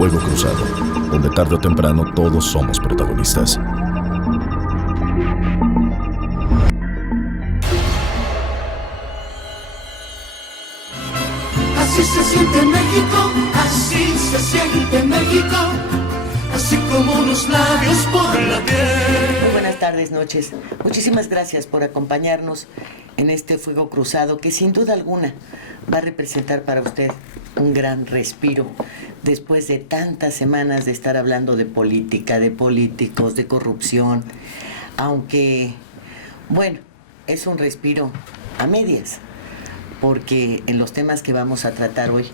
Fuego Cruzado, donde tarde o temprano todos somos protagonistas. Así se siente México, así se siente México, así como unos labios por la piel. Muy buenas tardes, noches. Muchísimas gracias por acompañarnos en este Fuego Cruzado que sin duda alguna va a representar para usted un gran respiro después de tantas semanas de estar hablando de política, de políticos, de corrupción, aunque, bueno, es un respiro a medias, porque en los temas que vamos a tratar hoy,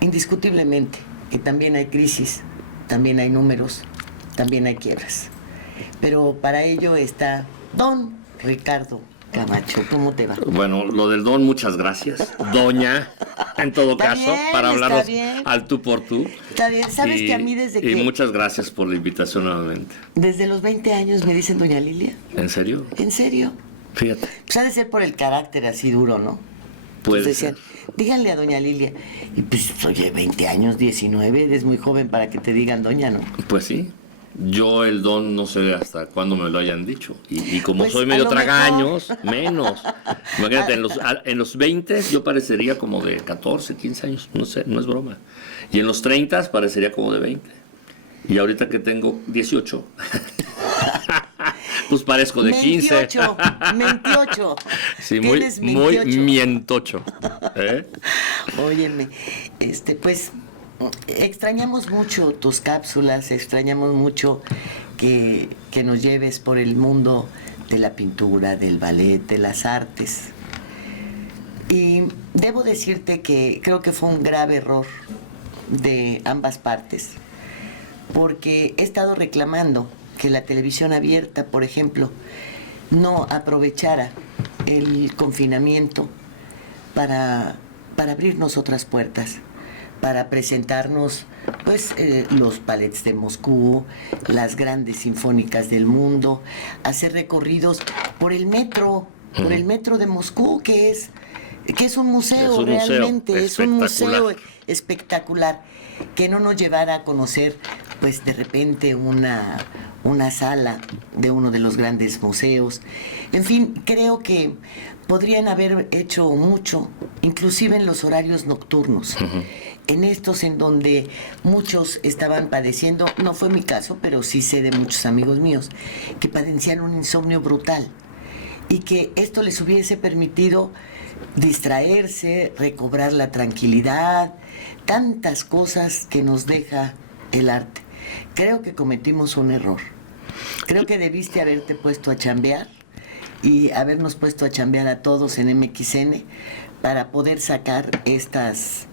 indiscutiblemente que también hay crisis, también hay números, también hay quiebras. Pero para ello está don Ricardo Camacho. ¿Cómo te va? Bueno, lo del don, muchas gracias. Doña, en todo caso, bien, para hablarnos bien. al tú por tú. Está bien, sabes que a mí Y muchas gracias por la invitación nuevamente. desde los 20 años me dicen doña Lilia. ¿En serio? ¿En serio? Fíjate. Pues ha de ser por el carácter así duro, ¿no? Puede Entonces ser. decían, díganle a doña Lilia. Y pues, oye, 20 años, 19, eres muy joven para que te digan doña, ¿no? Pues sí. Yo el don no sé hasta cuándo me lo hayan dicho. Y como Pues, soy a medio lo tragaños, menos. Imagínate, en los 20 yo parecería como de 14, 15 años. No sé, no es broma. Y en los 30 parecería como de 20. Y ahorita que tengo 18, pues parezco de 15. 28. Sí, Tienes muy 28. mientocho. ¿Eh? Óyeme, pues extrañamos mucho tus cápsulas, extrañamos mucho que nos lleves por el mundo de la pintura, del ballet, de las artes. Y debo decirte que creo que fue un grave error de ambas partes, porque he estado reclamando que la televisión abierta, por ejemplo, no aprovechara el confinamiento para abrirnos otras puertas, para presentarnos pues los ballets de Moscú, las grandes sinfónicas del mundo, hacer recorridos por el metro de Moscú, que es un museo, realmente, es un museo espectacular, que no nos llevara a conocer pues de repente una sala de uno de los grandes museos. En fin, creo que podrían haber hecho mucho, inclusive en los horarios nocturnos, en estos en donde muchos estaban padeciendo, no fue mi caso, pero sí sé de muchos amigos míos, que padecían un insomnio brutal, y que esto les hubiese permitido distraerse, recobrar la tranquilidad, tantas cosas que nos deja el arte. Creo que cometimos un error. Creo que debiste haberte puesto a chambear y habernos puesto a chambear a todos en MXN para poder sacar estas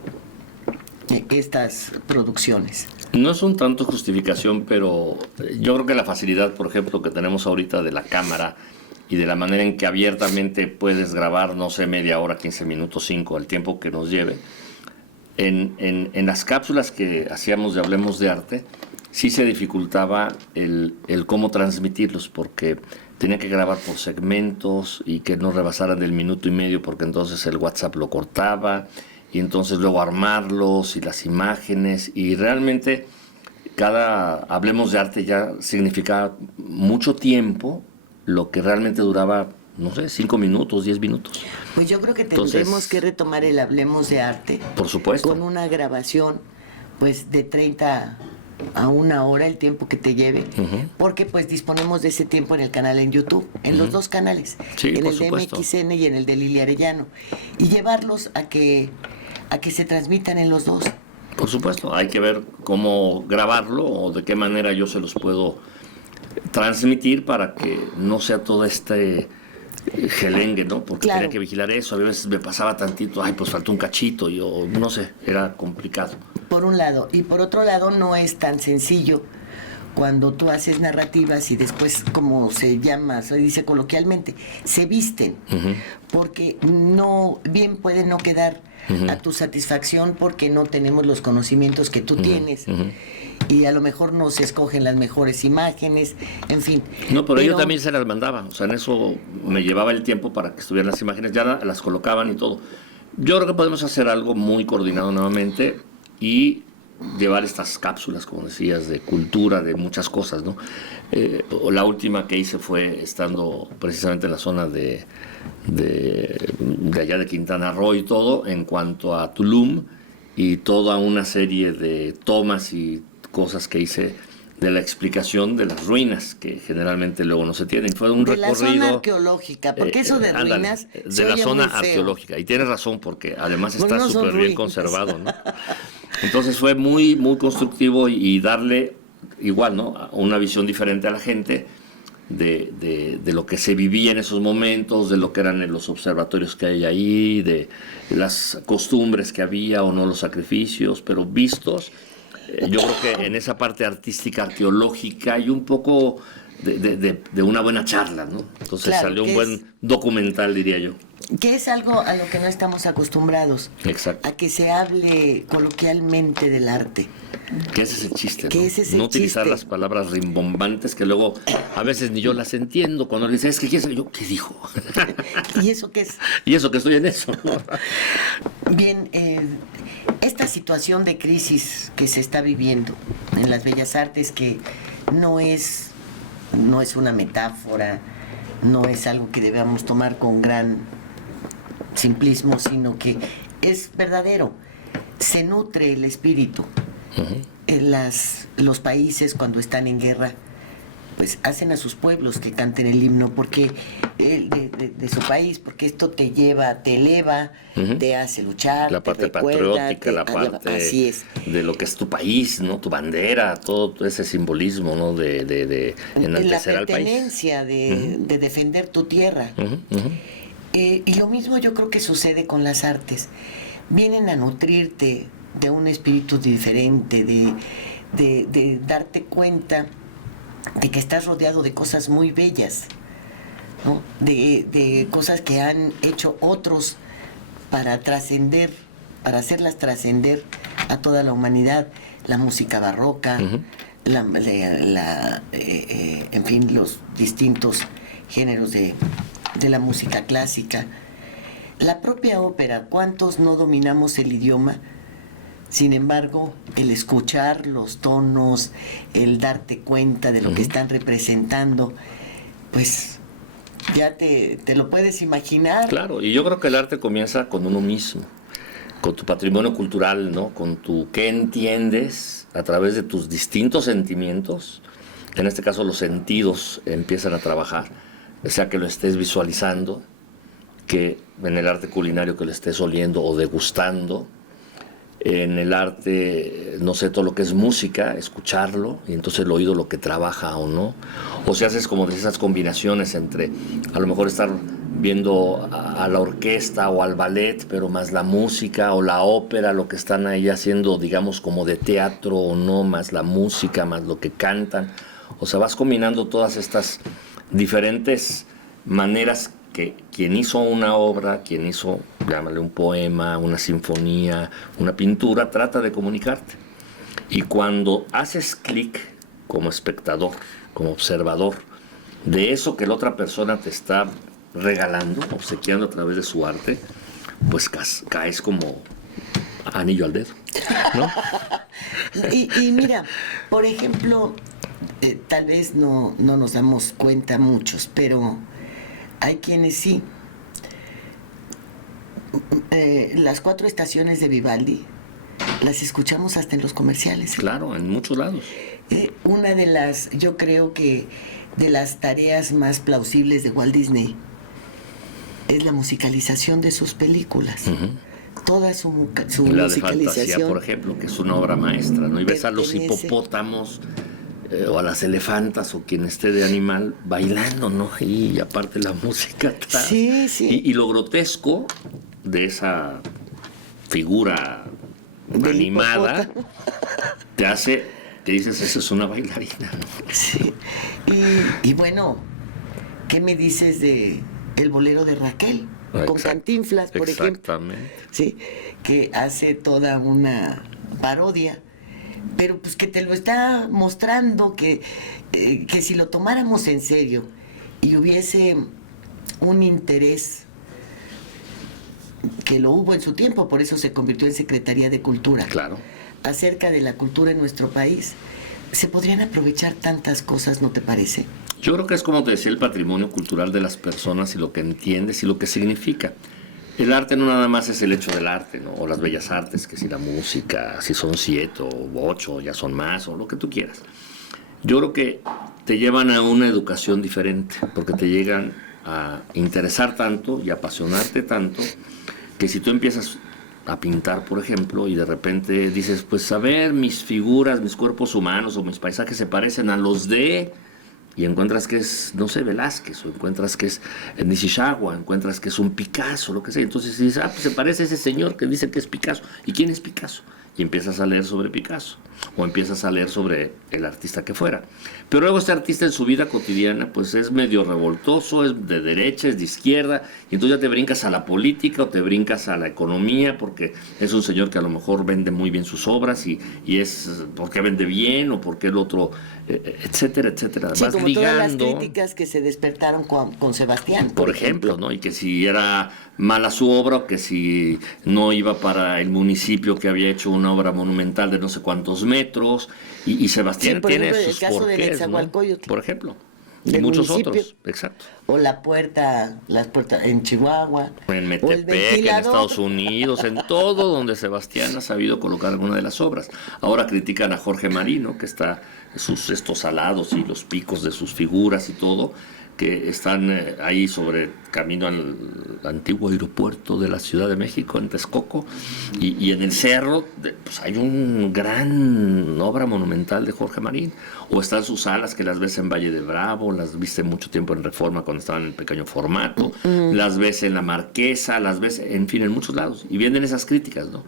producciones. No es un tanto justificación, pero yo creo que la facilidad, por ejemplo, que tenemos ahorita de la cámara y de la manera en que abiertamente puedes grabar, no sé, media hora, 15 minutos, 5, el tiempo que nos lleve, en las cápsulas que hacíamos de Hablemos de Arte, sí se dificultaba el cómo transmitirlos, porque tenía que grabar por segmentos y que no rebasaran del minuto y medio, porque entonces el WhatsApp lo cortaba, y entonces luego armarlos y las imágenes, y realmente cada Hablemos de Arte ya significaba mucho tiempo, lo que realmente duraba, no sé, 5 minutos, 10 minutos. Pues yo creo que tendremos que retomar el Hablemos de Arte. Por supuesto. Con una grabación, pues, de 30 a 1 hora, el tiempo que te lleve, porque pues disponemos de ese tiempo en el canal en YouTube, en los dos canales, sí, en por el de supuesto. MXN y en el de Lilia Arellano, y llevarlos a que se transmitan en los dos. Por supuesto, hay que ver cómo grabarlo o de qué manera yo se los puedo transmitir para que no sea todo este gelengue, ¿no? Porque Claro. tenía que vigilar eso, a veces me pasaba tantito, ay, pues faltó un cachito, yo no sé, era complicado. Por un lado, y por otro lado no es tan sencillo cuando tú haces narrativas y después, como se llama, se dice coloquialmente, se visten, porque no, bien puede no quedar a tu satisfacción porque no tenemos los conocimientos que tú tienes, y a lo mejor no se escogen las mejores imágenes, en fin. No, pero yo también se las mandaba, o sea, en eso me llevaba el tiempo para que estuvieran las imágenes, ya las colocaban y todo. Yo creo que podemos hacer algo muy coordinado nuevamente y llevar estas cápsulas, como decías, de cultura, de muchas cosas, ¿no? La última que hice fue estando precisamente en la zona de allá de Quintana Roo y todo, en cuanto a Tulum, y toda una serie de tomas y cosas que hice de la explicación de las ruinas, que generalmente luego no se tienen. Fue un de recorrido... la zona arqueológica, porque eso de ruinas ándale, se de la oye zona muy feo. arqueológica. Y tienes razón, porque además está Bueno, no son súper bien ruinas. conservado, ¿no? Entonces fue muy, muy constructivo y darle igual, ¿no?, una visión diferente a la gente de lo que se vivía en esos momentos, de lo que eran los observatorios que hay ahí, de las costumbres que había o no, los sacrificios, pero vistos. Yo creo que en esa parte artística, arqueológica, hay un poco de una buena charla, ¿no? Entonces Claro, salió un que buen documental, diría yo. Que es algo a lo que no estamos acostumbrados. Exacto. A que se hable coloquialmente del arte. Que ese es el chiste, Que ¿no? ese es el No utilizar chiste. las palabras rimbombantes que luego a veces ni yo las entiendo. Cuando le dicen, es que ¿qué es? Yo, ¿qué dijo? ¿Y eso qué es? Y eso que estoy en eso, ¿no? Bien, esta situación de crisis que se está viviendo en las bellas artes, que no es una metáfora, no es algo que debamos tomar con gran simplismo, sino que es verdadero. Se nutre el espíritu. Los países, cuando están en guerra, pues hacen a sus pueblos que canten el himno porque de su país, porque esto te lleva, te eleva, te hace luchar, La parte te recuerda, patriótica, la parte así es. de lo que es tu país, ¿no? Tu bandera, todo ese simbolismo, ¿no? De enaltecer la al país. pertenencia de defender tu tierra. Y lo mismo yo creo que sucede con las artes. Vienen a nutrirte de un espíritu diferente, de darte cuenta de que estás rodeado de cosas muy bellas, ¿no? De cosas que han hecho otros para trascender, para hacerlas trascender a toda la humanidad. La música barroca, en fin, los distintos géneros de la música clásica. La propia ópera, ¿cuántos no dominamos el idioma? Sin embargo, el escuchar los tonos, el darte cuenta de lo que están representando, pues ya te lo puedes imaginar. Claro, y yo creo que el arte comienza con uno mismo, con tu patrimonio cultural, ¿no? Con tu qué entiendes a través de tus distintos sentimientos. En este caso los sentidos empiezan a trabajar, o sea que lo estés visualizando, que en el arte culinario que lo estés oliendo o degustando, en el arte, no sé, todo lo que es música, escucharlo, y entonces el oído lo que trabaja o no. O si haces como de esas combinaciones entre, a lo mejor estar viendo a la orquesta o al ballet, pero más la música o la ópera, lo que están ahí haciendo, digamos, como de teatro o no, más la música, más lo que cantan. O sea, vas combinando todas estas diferentes maneras que quien hizo una obra, quien hizo, llámale un poema, una sinfonía, una pintura, trata de comunicarte. Y cuando haces clic como espectador, como observador, de eso que la otra persona te está regalando, obsequiando a través de su arte, pues caes como anillo al dedo, ¿no? Y mira, por ejemplo, tal vez no nos damos cuenta muchos, pero hay quienes sí. Las 4 estaciones de Vivaldi las escuchamos hasta en los comerciales. Claro, en muchos lados. Una de las, yo creo que de las tareas más plausibles de Walt Disney es la musicalización de sus películas. Toda su La de musicalización. Fantasía, por ejemplo, que es una obra maestra, ¿no? Y ves a los Pertenece. hipopótamos o a las elefantas o quien esté de animal bailando, ¿no? Y aparte la música atrás. Sí, sí. Y lo grotesco de esa figura Del animada hipopótamo. te hace, te dices, esa es una bailarina, ¿no? Sí. Y bueno, ¿qué me dices de El bolero de Raquel? Con Cantinflas, por ejemplo. Exactamente. Sí, que hace toda una parodia, pero pues que te lo está mostrando, que si lo tomáramos en serio y hubiese un interés que lo hubo en su tiempo, por eso se convirtió en Secretaría de Cultura. Claro. Acerca de la cultura en nuestro país, se podrían aprovechar tantas cosas, ¿no te parece? Yo creo que es como te decía, el patrimonio cultural de las personas y lo que entiendes y lo que significa. El arte no nada más es el hecho del arte, ¿no? O las bellas artes, que si la música, si son 7 o 8, ya son más, o lo que tú quieras. Yo creo que te llevan a una educación diferente, porque te llegan a interesar tanto y apasionarte tanto, que si tú empiezas a pintar, por ejemplo, y de repente dices, pues a ver, mis figuras, mis cuerpos humanos o mis paisajes se parecen a los de... Y encuentras que es, no sé, Velázquez, o encuentras que es Nishikawa, encuentras que es un Picasso, lo que sea. Entonces dices, pues se parece a ese señor que dice que es Picasso. ¿Y quién es Picasso? Y empiezas a leer sobre Picasso, o empiezas a leer sobre el artista que fuera. Pero luego este artista en su vida cotidiana, pues es medio revoltoso, es de derecha, es de izquierda, y entonces ya te brincas a la política o te brincas a la economía, porque es un señor que a lo mejor vende muy bien sus obras, y es porque vende bien, o porque el otro, etcétera, etcétera. Sí, Vas como ligando, todas las críticas que se despertaron con Sebastián. por ejemplo, ¿no? Y que si era mala su obra, o que si no iba para el municipio que había hecho una obra monumental de no sé cuántos metros, y Sebastián Sí, por tiene ejemplo, sus el caso del porqués, ¿no? Nezahualcóyotl. Por ejemplo, y Del muchos municipio. otros, exacto. O las puertas en Chihuahua. En o el Metepec, en ventilador. Estados Unidos, en todo donde Sebastián ha sabido colocar alguna de las obras. Ahora critican a Jorge Marino, que está estos alados y los picos de sus figuras y todo, que están ahí sobre camino al antiguo aeropuerto de la Ciudad de México, en Texcoco, y en el cerro pues hay un gran obra monumental de Jorge Marín, o están sus alas que las ves en Valle de Bravo, las viste mucho tiempo en Reforma cuando estaban en el pequeño formato, las ves en la Marquesa, las ves, en fin, en muchos lados, y vienen esas críticas, ¿no?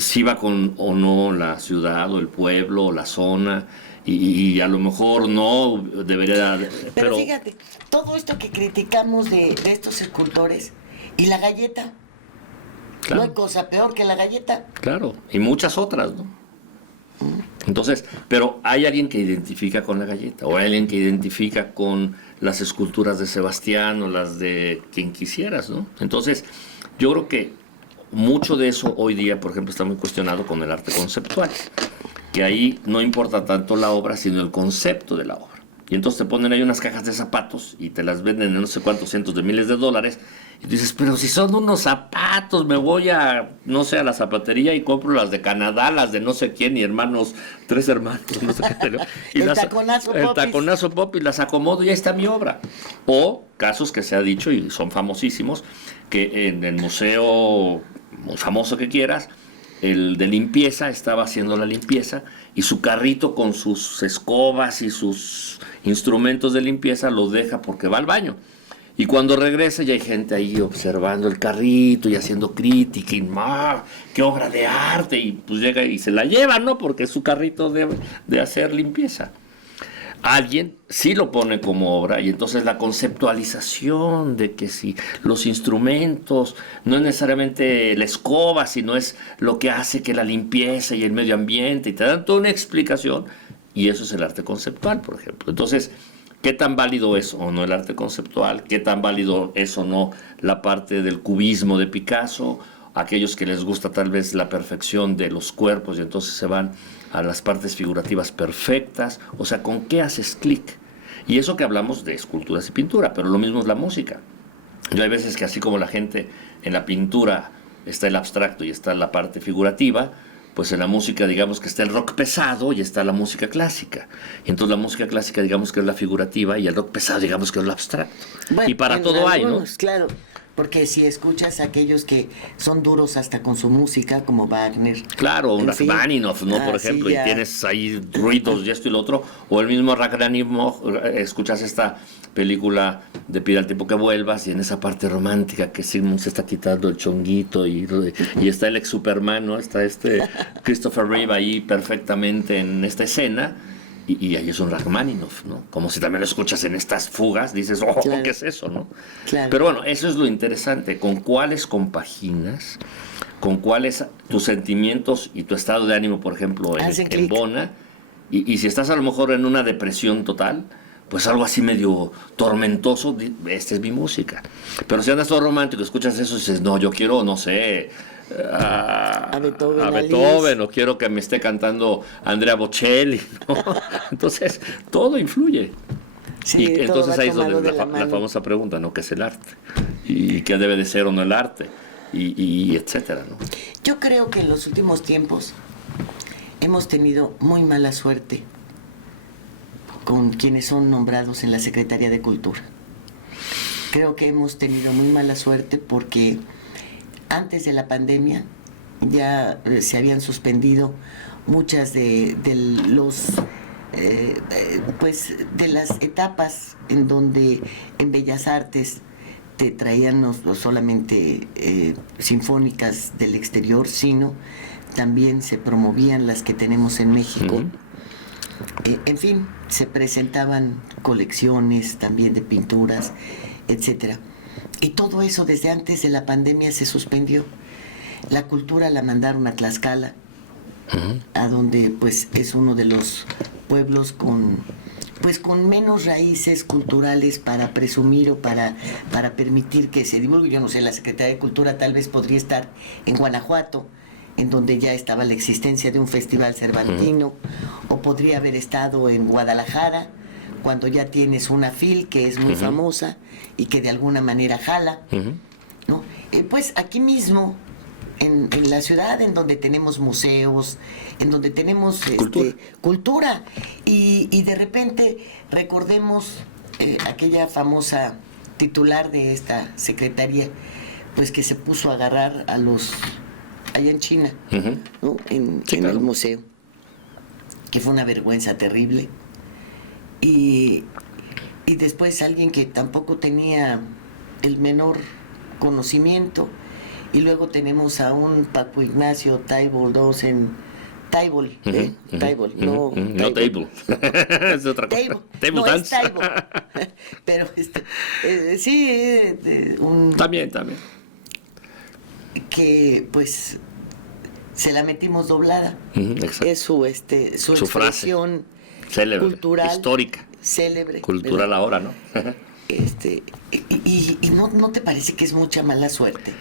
Si va con o no la ciudad o el pueblo o la zona, y a lo mejor no debería... Pero fíjate, todo esto que criticamos de estos escultores, y la galleta, Claro. no hay cosa peor que la galleta. Claro, y muchas otras, ¿no? Entonces, pero hay alguien que identifica con la galleta, o hay alguien que identifica con las esculturas de Sebastián o las de quien quisieras, ¿no? Entonces, yo creo que mucho de eso hoy día, por ejemplo, está muy cuestionado con el arte conceptual, que ahí no importa tanto la obra, sino el concepto de la obra. Y entonces te ponen ahí unas cajas de zapatos y te las venden en no sé cuántos cientos de miles de dólares. Y dices, pero si son unos zapatos, me voy a, no sé, a la zapatería y compro las de Canadá, las de no sé quién, y hermanos, 3 hermanos, no sé qué. Y El taconazo el popis. taconazo pop, y las acomodo y ahí está mi obra. O casos que se ha dicho, y son famosísimos, que en el museo, muy famoso que quieras, el de limpieza estaba haciendo la limpieza y su carrito con sus escobas y sus instrumentos de limpieza lo deja porque va al baño. Y cuando regresa ya hay gente ahí observando el carrito y haciendo crítica y qué obra de arte, y pues llega y se la lleva, ¿no? Porque es su carrito de hacer limpieza. Alguien sí lo pone como obra, y entonces la conceptualización de que si los instrumentos no es necesariamente la escoba, sino es lo que hace que la limpieza y el medio ambiente, y te dan toda una explicación, y eso es el arte conceptual, por ejemplo. Entonces, ¿qué tan válido es o no el arte conceptual? ¿Qué tan válido es o no la parte del cubismo de Picasso? Aquellos que les gusta tal vez la perfección de los cuerpos y entonces se van a las partes figurativas perfectas. O sea, ¿con qué haces clic? Y eso que hablamos de esculturas y pintura, pero lo mismo es la música. Yo hay veces que así como la gente en la pintura está el abstracto y está la parte figurativa, pues en la música digamos que está el rock pesado y está la música clásica. Y entonces la música clásica digamos que es la figurativa y el rock pesado digamos que es lo abstracto. Bueno, y para en todo hay, ¿no? algunos, claro, porque si escuchas a aquellos que son duros hasta con su música, como Wagner. Claro, un en fin. Rachmaninoff, ¿no? Por ejemplo, ya. y tienes ahí ruidos y esto y lo otro, o el mismo Rachmaninoff, escuchas esta película de Pide al tiempo que vuelvas, y en esa parte romántica que Sigmund se está quitando el chonguito, y está el ex Superman, ¿no? Está Christopher Reeve ahí perfectamente en esta escena, y ahí es un Rachmaninoff, ¿no? Como si también lo escuchas en estas fugas, dices, Claro. ¿qué es eso, no? Claro. Pero bueno, eso es lo interesante, con cuáles compaginas, con cuáles tus sentimientos y tu estado de ánimo, por ejemplo, Hacen clic. embona, y si estás a lo mejor en una depresión total, pues algo así medio tormentoso, esta es mi música. Pero si andas todo romántico, escuchas eso y dices, no, yo quiero, no sé, a Beethoven, o quiero que me esté cantando Andrea Bocelli, ¿no? Entonces, todo influye. Sí, y entonces ahí es donde la mano. famosa pregunta, ¿no? ¿Qué es el arte? ¿Y qué debe de ser o no el arte? Y etcétera, ¿no? Yo creo que en los últimos tiempos hemos tenido muy mala suerte con quienes son nombrados en la Secretaría de Cultura. Creo que hemos tenido muy mala suerte porque antes de la pandemia ya se habían suspendido muchas de los pues de las etapas en donde en Bellas Artes te traían no solamente sinfónicas del exterior, sino también se promovían las que tenemos en México. En fin, se presentaban colecciones también de pinturas, etcétera. Y todo eso desde antes de la pandemia se suspendió. La cultura la mandaron a Tlaxcala, a donde pues es uno de los pueblos con menos raíces culturales para presumir o para permitir que se divulgue. Yo no sé, la Secretaría de Cultura tal vez podría estar en Guanajuato, en donde ya estaba la existencia de un festival cervantino, o podría haber estado en Guadalajara, cuando ya tienes una FIL que es muy famosa y que de alguna manera jala, ¿no? Pues aquí mismo, en la ciudad, en donde tenemos museos, en donde tenemos cultura. Y de repente recordemos aquella famosa titular de esta secretaría, pues que se puso a agarrar a los allá en China, ¿no? en el museo, que fue una vergüenza terrible. Y después alguien que tampoco tenía el menor conocimiento. Y luego tenemos a un Paco Ignacio Taibo II en Taibol, no Table. Es otra cosa. Table no, dance. es Taibo. Pero sí, También. Que pues se la metimos doblada. Exacto. Es su expresión célebre, cultural, histórica, célebre, cultural ¿verdad? ahora, ¿no? Y ¿no te parece que es mucha mala suerte?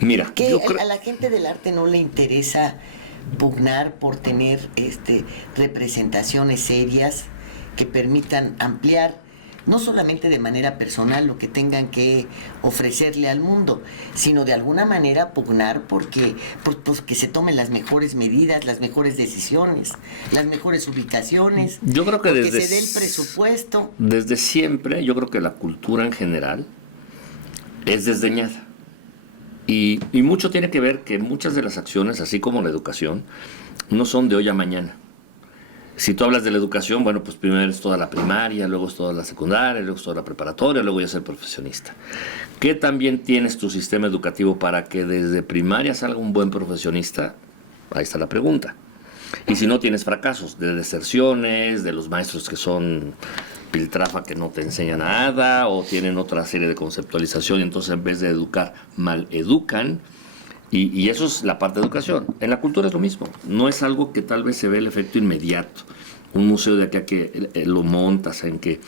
Mira, Que yo creo... a la gente del arte no le interesa pugnar por tener representaciones serias que permitan ampliar no solamente de manera personal lo que tengan que ofrecerle al mundo, sino de alguna manera pugnar porque se tomen las mejores medidas, las mejores decisiones, las mejores ubicaciones, Yo creo que porque se dé el presupuesto. Desde siempre, yo creo que la cultura en general es desdeñada. Y mucho tiene que ver que muchas de las acciones, así como la educación, no son de hoy a mañana. Si tú hablas de la educación, bueno, pues primero es toda la primaria, luego es toda la secundaria, luego es toda la preparatoria, luego ya ser profesionista. ¿Qué también tienes tu sistema educativo para que desde primaria salga un buen profesionista? Ahí está la pregunta. Y si no, tienes fracasos de deserciones, de los maestros que son piltrafa, que no te enseñan nada, o tienen otra serie de conceptualización y entonces en vez de educar, mal educan. Y eso es la parte de educación. En la cultura es lo mismo. No es algo que tal vez se ve el efecto inmediato. Un museo de acá que lo montas, en que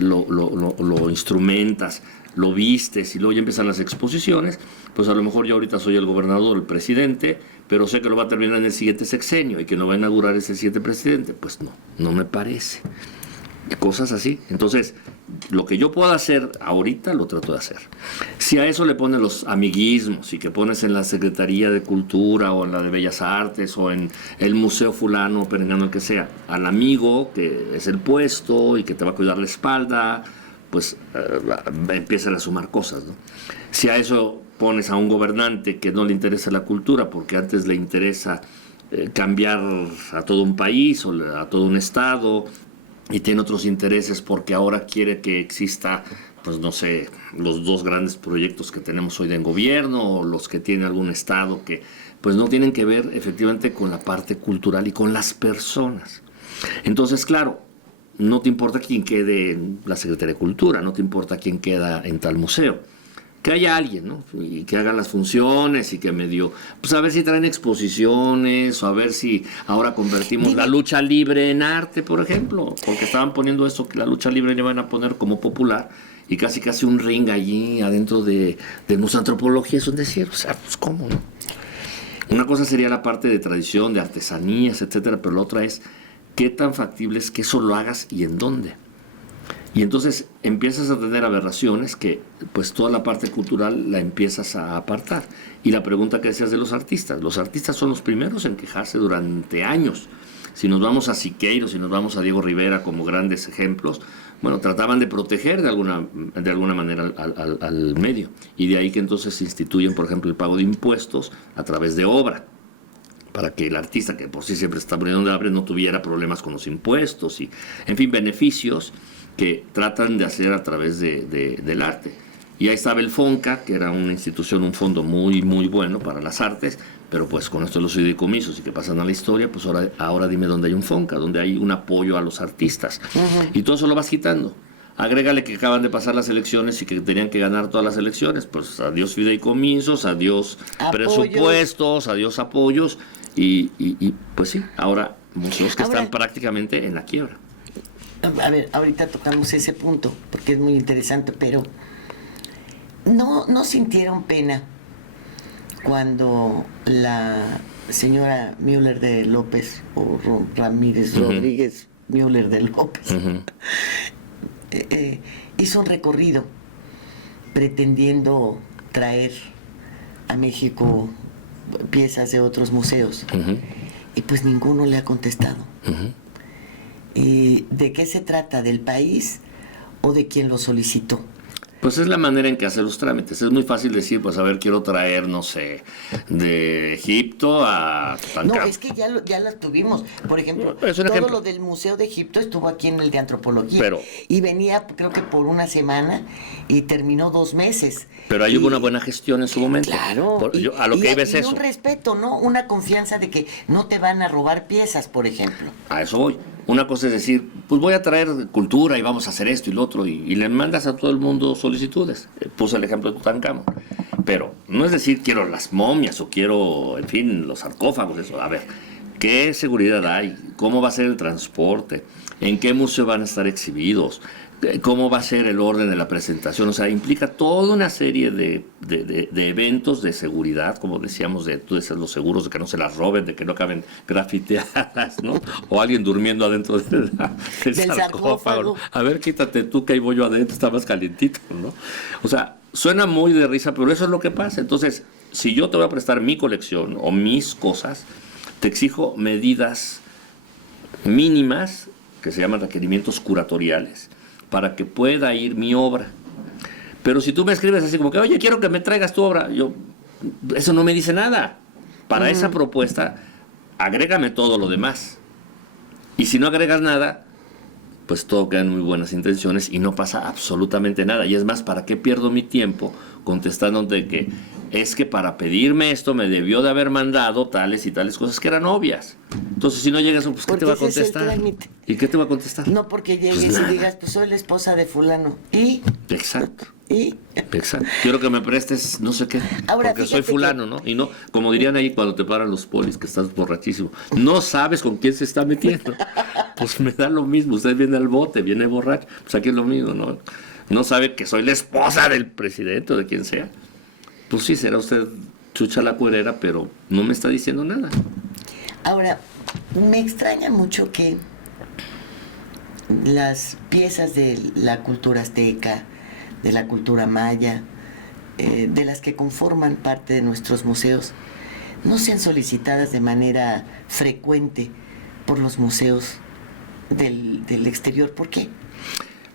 lo instrumentas, lo vistes y luego ya empiezan las exposiciones, pues a lo mejor yo ahorita soy el gobernador, el presidente, pero sé que lo va a terminar en el siguiente sexenio y que no va a inaugurar ese siguiente presidente. Pues no me parece. Cosas así. Entonces, lo que yo pueda hacer ahorita, lo trato de hacer. Si a eso le pones los amiguismos y que pones en la Secretaría de Cultura o en la de Bellas Artes o en el Museo fulano o perengano, el que sea, al amigo que es el puesto y que te va a cuidar la espalda, pues empiezan a sumar cosas, ¿no? Si a eso pones a un gobernante que no le interesa la cultura porque antes le interesa cambiar a todo un país o a todo un estado, y tiene otros intereses porque ahora quiere que exista, pues no sé, los dos grandes proyectos que tenemos hoy de gobierno o los que tiene algún estado que pues no tienen que ver efectivamente con la parte cultural y con las personas. Entonces, claro, no te importa quién quede en la Secretaría de Cultura, no te importa quién queda en tal museo. que haya alguien, ¿no? Y que haga las funciones y que medio, pues a ver si traen exposiciones o a ver si ahora convertimos la lucha libre en arte, por ejemplo, porque estaban poniendo esto, que la lucha libre le van a poner como popular y casi un ring allí adentro de nuestra antropología, es un decir, o sea, pues cómo, ¿no? Una cosa sería la parte de tradición, de artesanías, etcétera, pero la otra es qué tan factible es que eso lo hagas y en dónde. Y entonces empiezas a tener aberraciones que pues toda la parte cultural la empiezas a apartar. Y la pregunta que decías de los artistas son los primeros en quejarse durante años. Si nos vamos a Siqueiros, si nos vamos a Diego Rivera como grandes ejemplos, bueno, trataban de proteger de alguna manera al medio. Y de ahí que entonces se instituyen, por ejemplo, el pago de impuestos a través de obra, para que el artista, que por sí siempre está poniendo hambre, no tuviera problemas con los impuestos y, en fin, beneficios que tratan de hacer a través del arte. Y ahí estaba el FONCA, que era una institución, un fondo muy, muy bueno para las artes, pero pues con esto de los fideicomisos y que pasan a la historia, pues ahora dime dónde hay un FONCA, donde hay un apoyo a los artistas. Y todo eso lo vas quitando. Agrégale que acaban de pasar las elecciones y que tenían que ganar todas las elecciones, pues adiós fideicomisos, adiós presupuestos, adiós apoyos, y pues sí, ahora museos que están prácticamente en la quiebra. A ver, ahorita tocamos ese punto, porque es muy interesante, pero ¿no sintieron pena cuando la señora Müller de López, o Ramírez Rodríguez Müller de López, hizo un recorrido pretendiendo traer a México piezas de otros museos? Y pues ninguno le ha contestado. ¿Y de qué se trata? ¿Del país o de quien lo solicitó? Pues es la manera en que hace los trámites. Es muy fácil decir, pues a ver, quiero traer, no sé, de Egipto a Tutankamón. No, es que ya las tuvimos. Por ejemplo, ejemplo. Lo del Museo de Egipto estuvo aquí en el de Antropología. Pero, y venía, creo que por una semana, y terminó 2 meses. Pero ahí hubo una buena gestión en su momento. Claro. A lo que iba es y eso. un respeto, ¿no? Una confianza de que no te van a robar piezas, por ejemplo. A eso voy. Una cosa es decir, pues voy a traer cultura y vamos a hacer esto y lo otro, y le mandas a todo el mundo solicitudes. Puse el ejemplo de Tutankamón. Pero no es decir, quiero las momias o quiero, en fin, los sarcófagos, eso. A ver, ¿qué seguridad hay? ¿Cómo va a ser el transporte? ¿En qué museo van a estar exhibidos? ¿Cómo va a ser el orden de la presentación? O sea, implica toda una serie de eventos de seguridad, como decíamos, de los seguros, de que no se las roben, de que no acaben grafiteadas, ¿no? O alguien durmiendo adentro del sarcófago, ¿no? A ver, quítate tú, que ahí voy yo adentro, está más calientito, ¿no? O sea, suena muy de risa, pero eso es lo que pasa. Entonces, si yo te voy a prestar mi colección o mis cosas, te exijo medidas mínimas, que se llaman requerimientos curatoriales, para que pueda ir mi obra. Pero si tú me escribes así como que, oye, quiero que me traigas tu obra, eso no me dice nada. Para esa propuesta, agrégame todo lo demás. Y si no agregas nada, pues todo quedan muy buenas intenciones y no pasa absolutamente nada. Y es más, ¿para qué pierdo mi tiempo contestándote que es que para pedirme esto me debió de haber mandado tales y tales cosas que eran obvias? Entonces, si no llegas, pues ¿qué porque te va a contestar? ¿Y qué te va a contestar? No porque llegues y digas, pues soy la esposa de fulano. ¿Y? Exacto. ¿Y? Exacto. Quiero que me prestes no sé qué, ahora, porque soy fulano, ¿no? Y no, como dirían ahí cuando te paran los polis, que estás borrachísimo, no sabes con quién se está metiendo. Pues me da lo mismo, usted viene al bote, viene borracho, pues aquí es lo mismo, ¿no? No sabe que soy la esposa del presidente o de quien sea. Pues sí, será usted chucha la cuerera, pero no me está diciendo nada. Ahora, me extraña mucho que las piezas de la cultura azteca, de la cultura maya, de las que conforman parte de nuestros museos, no sean solicitadas de manera frecuente por los museos del exterior. ¿Por qué?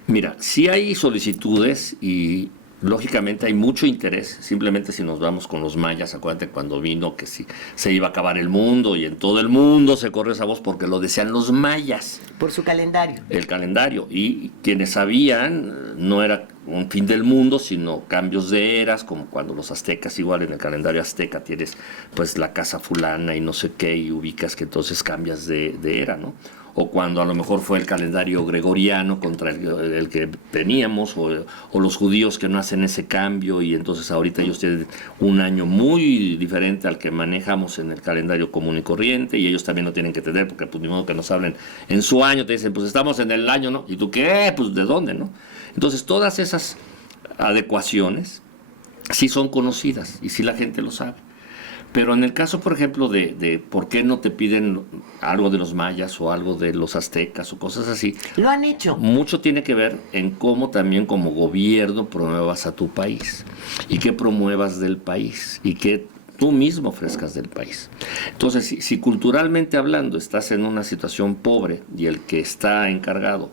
Mira, sí hay solicitudes y lógicamente hay mucho interés. Simplemente si nos vamos con los mayas, acuérdate cuando vino que si se iba a acabar el mundo y en todo el mundo se corre esa voz porque lo decían los mayas. Por su calendario. El calendario. Y quienes sabían no era un fin del mundo, sino cambios de eras, como cuando los aztecas, igual en el calendario azteca tienes pues la casa fulana y no sé qué, y ubicas que entonces cambias de era, ¿no? O cuando a lo mejor fue el calendario gregoriano contra el que teníamos, o los judíos que no hacen ese cambio, y entonces ahorita ellos tienen un año muy diferente al que manejamos en el calendario común y corriente, y ellos también lo tienen que tener, porque pues ni modo que nos hablen en su año, te dicen, pues estamos en el año, ¿no? ¿Y tú qué? Pues ¿de dónde, no? Entonces todas esas adecuaciones sí son conocidas, y sí la gente lo sabe. Pero en el caso, por ejemplo, de por qué no te piden algo de los mayas o algo de los aztecas o cosas así, Lo han hecho. mucho tiene que ver en cómo también como gobierno promuevas a tu país y qué promuevas del país y qué tú mismo ofrezcas del país. Entonces, si culturalmente hablando estás en una situación pobre y el que está encargado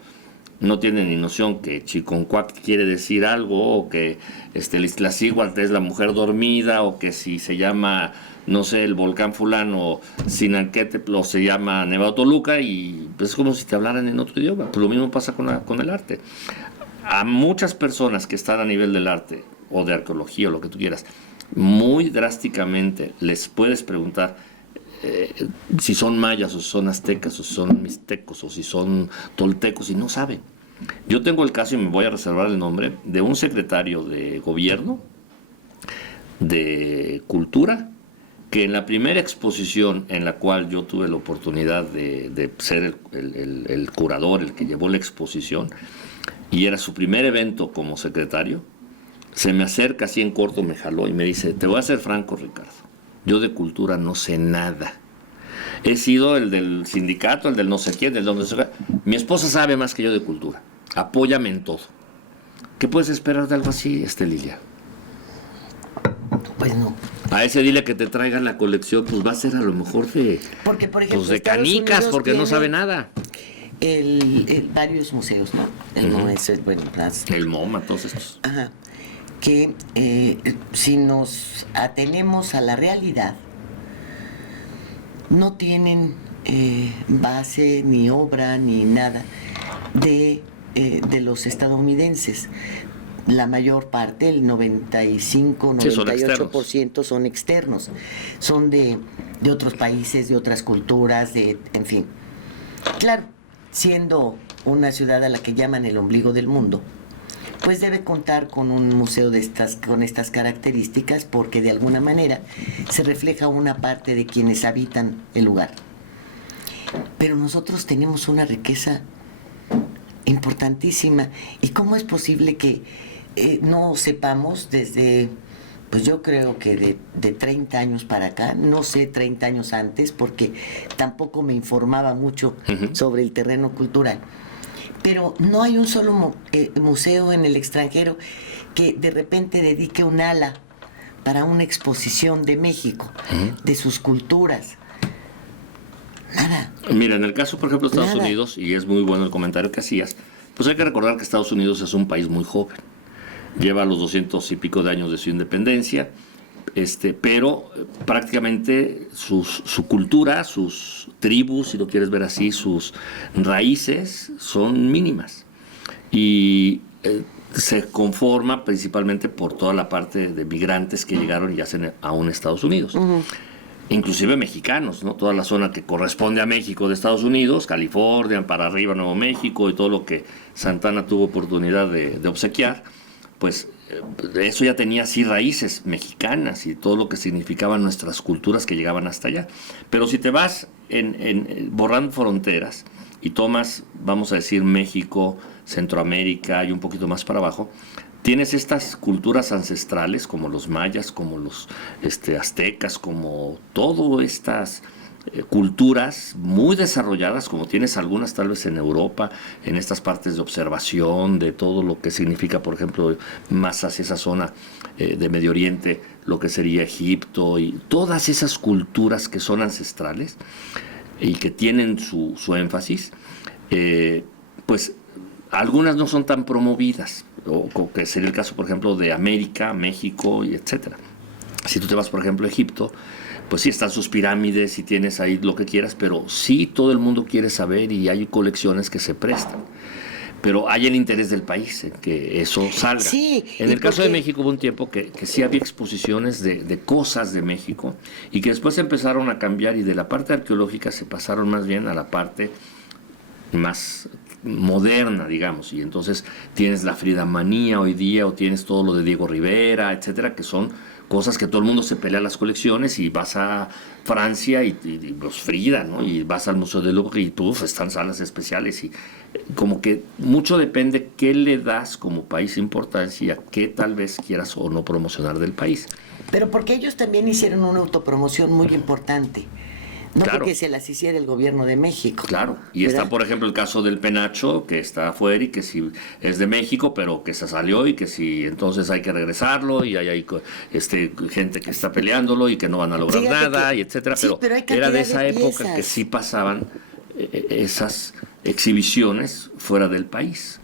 no tiene ni noción que Chiconcuac quiere decir algo, o que Iztaccíhuatl es la mujer dormida, o que si se llama, no sé, el volcán fulano Sinanquetepl, o se llama Nevado Toluca, y es como si te hablaran en otro idioma. Pues lo mismo pasa con el arte. A muchas personas que están a nivel del arte o de arqueología o lo que tú quieras, muy drásticamente les puedes preguntar si son mayas o si son aztecas o si son mixtecos o si son toltecos, y no saben. Yo tengo el caso, y me voy a reservar el nombre, de un secretario de gobierno de cultura que en la primera exposición en la cual yo tuve la oportunidad de ser el curador, el que llevó la exposición, y era su primer evento como secretario, se me acerca así en corto, me jaló y me dice, te voy a ser franco, Ricardo, yo de cultura no sé nada. He sido el del sindicato, el del no sé quién, del donde sea. Mi esposa sabe más que yo de cultura. Apóyame en todo. ¿Qué puedes esperar de algo así, Lilia? Pues no. A ese dile que te traiga la colección, pues va a ser a lo mejor de, Porque, por ejemplo, pues de Estados canicas, Unidos porque no tiene sabe nada. Varios museos, ¿no? El MoMA, bueno, El MoMA, todos estos. Ajá. Que si nos atenemos a la realidad, no tienen base, ni obra, ni nada de los estadounidenses. La mayor parte, el 95, 98% son externos. Son de otros países, de otras culturas, en fin. Claro, siendo una ciudad a la que llaman el ombligo del mundo, pues debe contar con un museo con estas características, porque de alguna manera se refleja una parte de quienes habitan el lugar. Pero nosotros tenemos una riqueza importantísima. ¿Y cómo es posible que no sepamos desde, pues yo creo que de 30 años para acá, no sé 30 años antes, porque tampoco me informaba mucho sobre el terreno cultural? Pero no hay un solo museo en el extranjero que de repente dedique un ala para una exposición de México, de sus culturas. Nada. Mira, en el caso, por ejemplo, de Estados Unidos, y es muy bueno el comentario que hacías, pues hay que recordar que Estados Unidos es un país muy joven. Lleva los 200 y pico de años de su independencia, pero prácticamente su cultura, sus tribus, si lo quieres ver así, sus raíces son mínimas. Y se conforma principalmente por toda la parte de migrantes que llegaron y hacen aún Estados Unidos. Inclusive mexicanos, ¿no? Toda la zona que corresponde a México de Estados Unidos, California, para arriba Nuevo México, y todo lo que Santana tuvo oportunidad de obsequiar, pues eso ya tenía así raíces mexicanas y todo lo que significaban nuestras culturas que llegaban hasta allá. Pero si te vas borrando fronteras y tomas, vamos a decir, México, Centroamérica y un poquito más para abajo, tienes estas culturas ancestrales como los mayas, como los aztecas, como todas estas culturas muy desarrolladas, como tienes algunas tal vez en Europa, en estas partes de observación de todo lo que significa, por ejemplo, más hacia esa zona de Medio Oriente, lo que sería Egipto, y todas esas culturas que son ancestrales y que tienen su énfasis, pues algunas no son tan promovidas, o que sería el caso, por ejemplo, de América, México, y etcétera. Si tú te vas, por ejemplo, a Egipto, pues sí están sus pirámides y tienes ahí lo que quieras, pero sí todo el mundo quiere saber y hay colecciones que se prestan. pero hay el interés del país en que eso salga. Sí, en el caso de México hubo un tiempo que sí había exposiciones de cosas de México y que después empezaron a cambiar y de la parte arqueológica se pasaron más bien a la parte más moderna, digamos, y entonces tienes la Fridamanía hoy día o tienes todo lo de Diego Rivera, etcétera, que son cosas que todo el mundo se pelea las colecciones y vas a Francia y los Frida, ¿no? Y vas al Museo del Louvre y están salas especiales y como que mucho depende qué le das como país importancia y a qué tal vez quieras o no promocionar del país. Pero porque ellos también hicieron una autopromoción muy importante. No Claro. porque se las hiciera el gobierno de México. Claro, y ¿verdad? está por ejemplo el caso del penacho que está afuera y que si es de México pero que se salió y que si entonces hay que regresarlo y hay gente que está peleándolo y que no van a lograr Fíjate nada que- y etcétera, sí, pero hay era de cantidad esa de época piezas. que sí pasaban esas exhibiciones fuera del país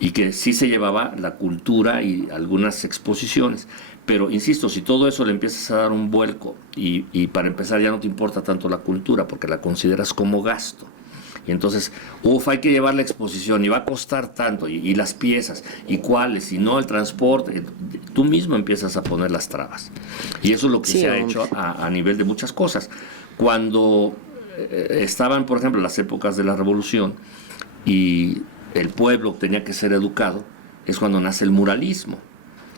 y que sí se llevaba la cultura y algunas exposiciones. Pero, insisto, si todo eso le empiezas a dar un vuelco y para empezar ya no te importa tanto la cultura porque la consideras como gasto. Y entonces, hay que llevar la exposición y va a costar tanto y las piezas y cuáles y no el transporte. Tú mismo empiezas a poner las trabas. Y eso es lo que Sí, se ha hombre. hecho a nivel de muchas cosas. Cuando estaban, por ejemplo, las épocas de la Revolución y el pueblo tenía que ser educado, es cuando nace el muralismo.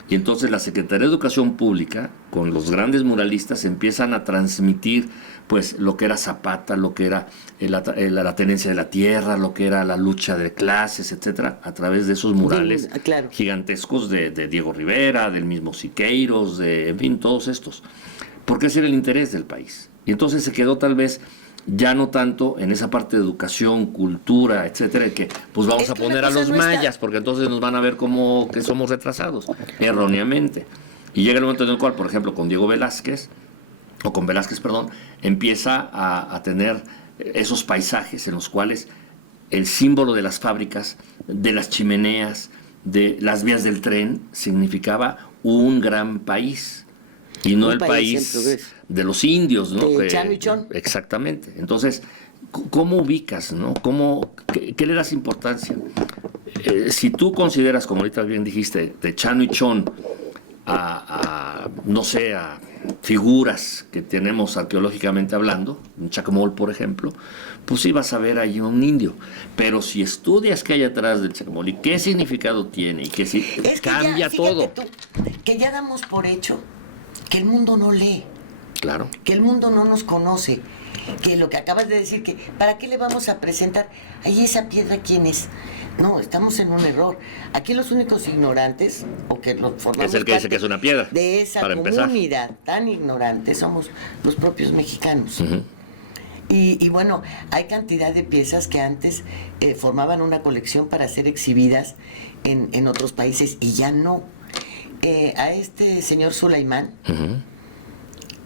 Y entonces la Secretaría de Educación Pública, con los grandes muralistas, empiezan a transmitir pues lo que era Zapata, lo que era la tenencia de la tierra, lo que era la lucha de clases, etcétera, a través de esos murales Claro. gigantescos de Diego Rivera, del mismo Siqueiros, en fin, todos estos. Porque ese era el interés del país. Y entonces se quedó tal vez ya no tanto en esa parte de educación, cultura, etcétera, que pues vamos Es a que una poner a cosa los no está- mayas, porque entonces nos van a ver como que somos retrasados, erróneamente. Y llega el momento en el cual, por ejemplo, con Velázquez, empieza a tener esos paisajes en los cuales el símbolo de las fábricas, de las chimeneas, de las vías del tren, significaba un gran país. Y no Un el país en país progreso. de los indios, ¿no? De Chano y Chón. Exactamente. Entonces, ¿cómo ubicas, no? ¿Qué le das importancia? Si tú consideras, como ahorita bien dijiste, de Chano y Chón no sé, a figuras que tenemos arqueológicamente hablando, un Chacmol, por ejemplo, pues sí vas a ver ahí un indio. Pero si estudias qué hay atrás del Chacmol y qué significado tiene y que si Es que cambia ya, fíjate todo. tú, que ya damos por hecho que el mundo no lee, Claro. que el mundo no nos conoce, que lo que acabas de decir, que ¿para qué le vamos a presentar? Ahí esa piedra, ¿quién es? No, estamos en un error. Aquí los únicos ignorantes, o que lo formamos Es el que dice parte que es una piedra, de esa para empezar. comunidad tan ignorante, somos los propios mexicanos. Y bueno, hay cantidad de piezas que antes formaban una colección para ser exhibidas en otros países y ya no. A este señor Sulaimán,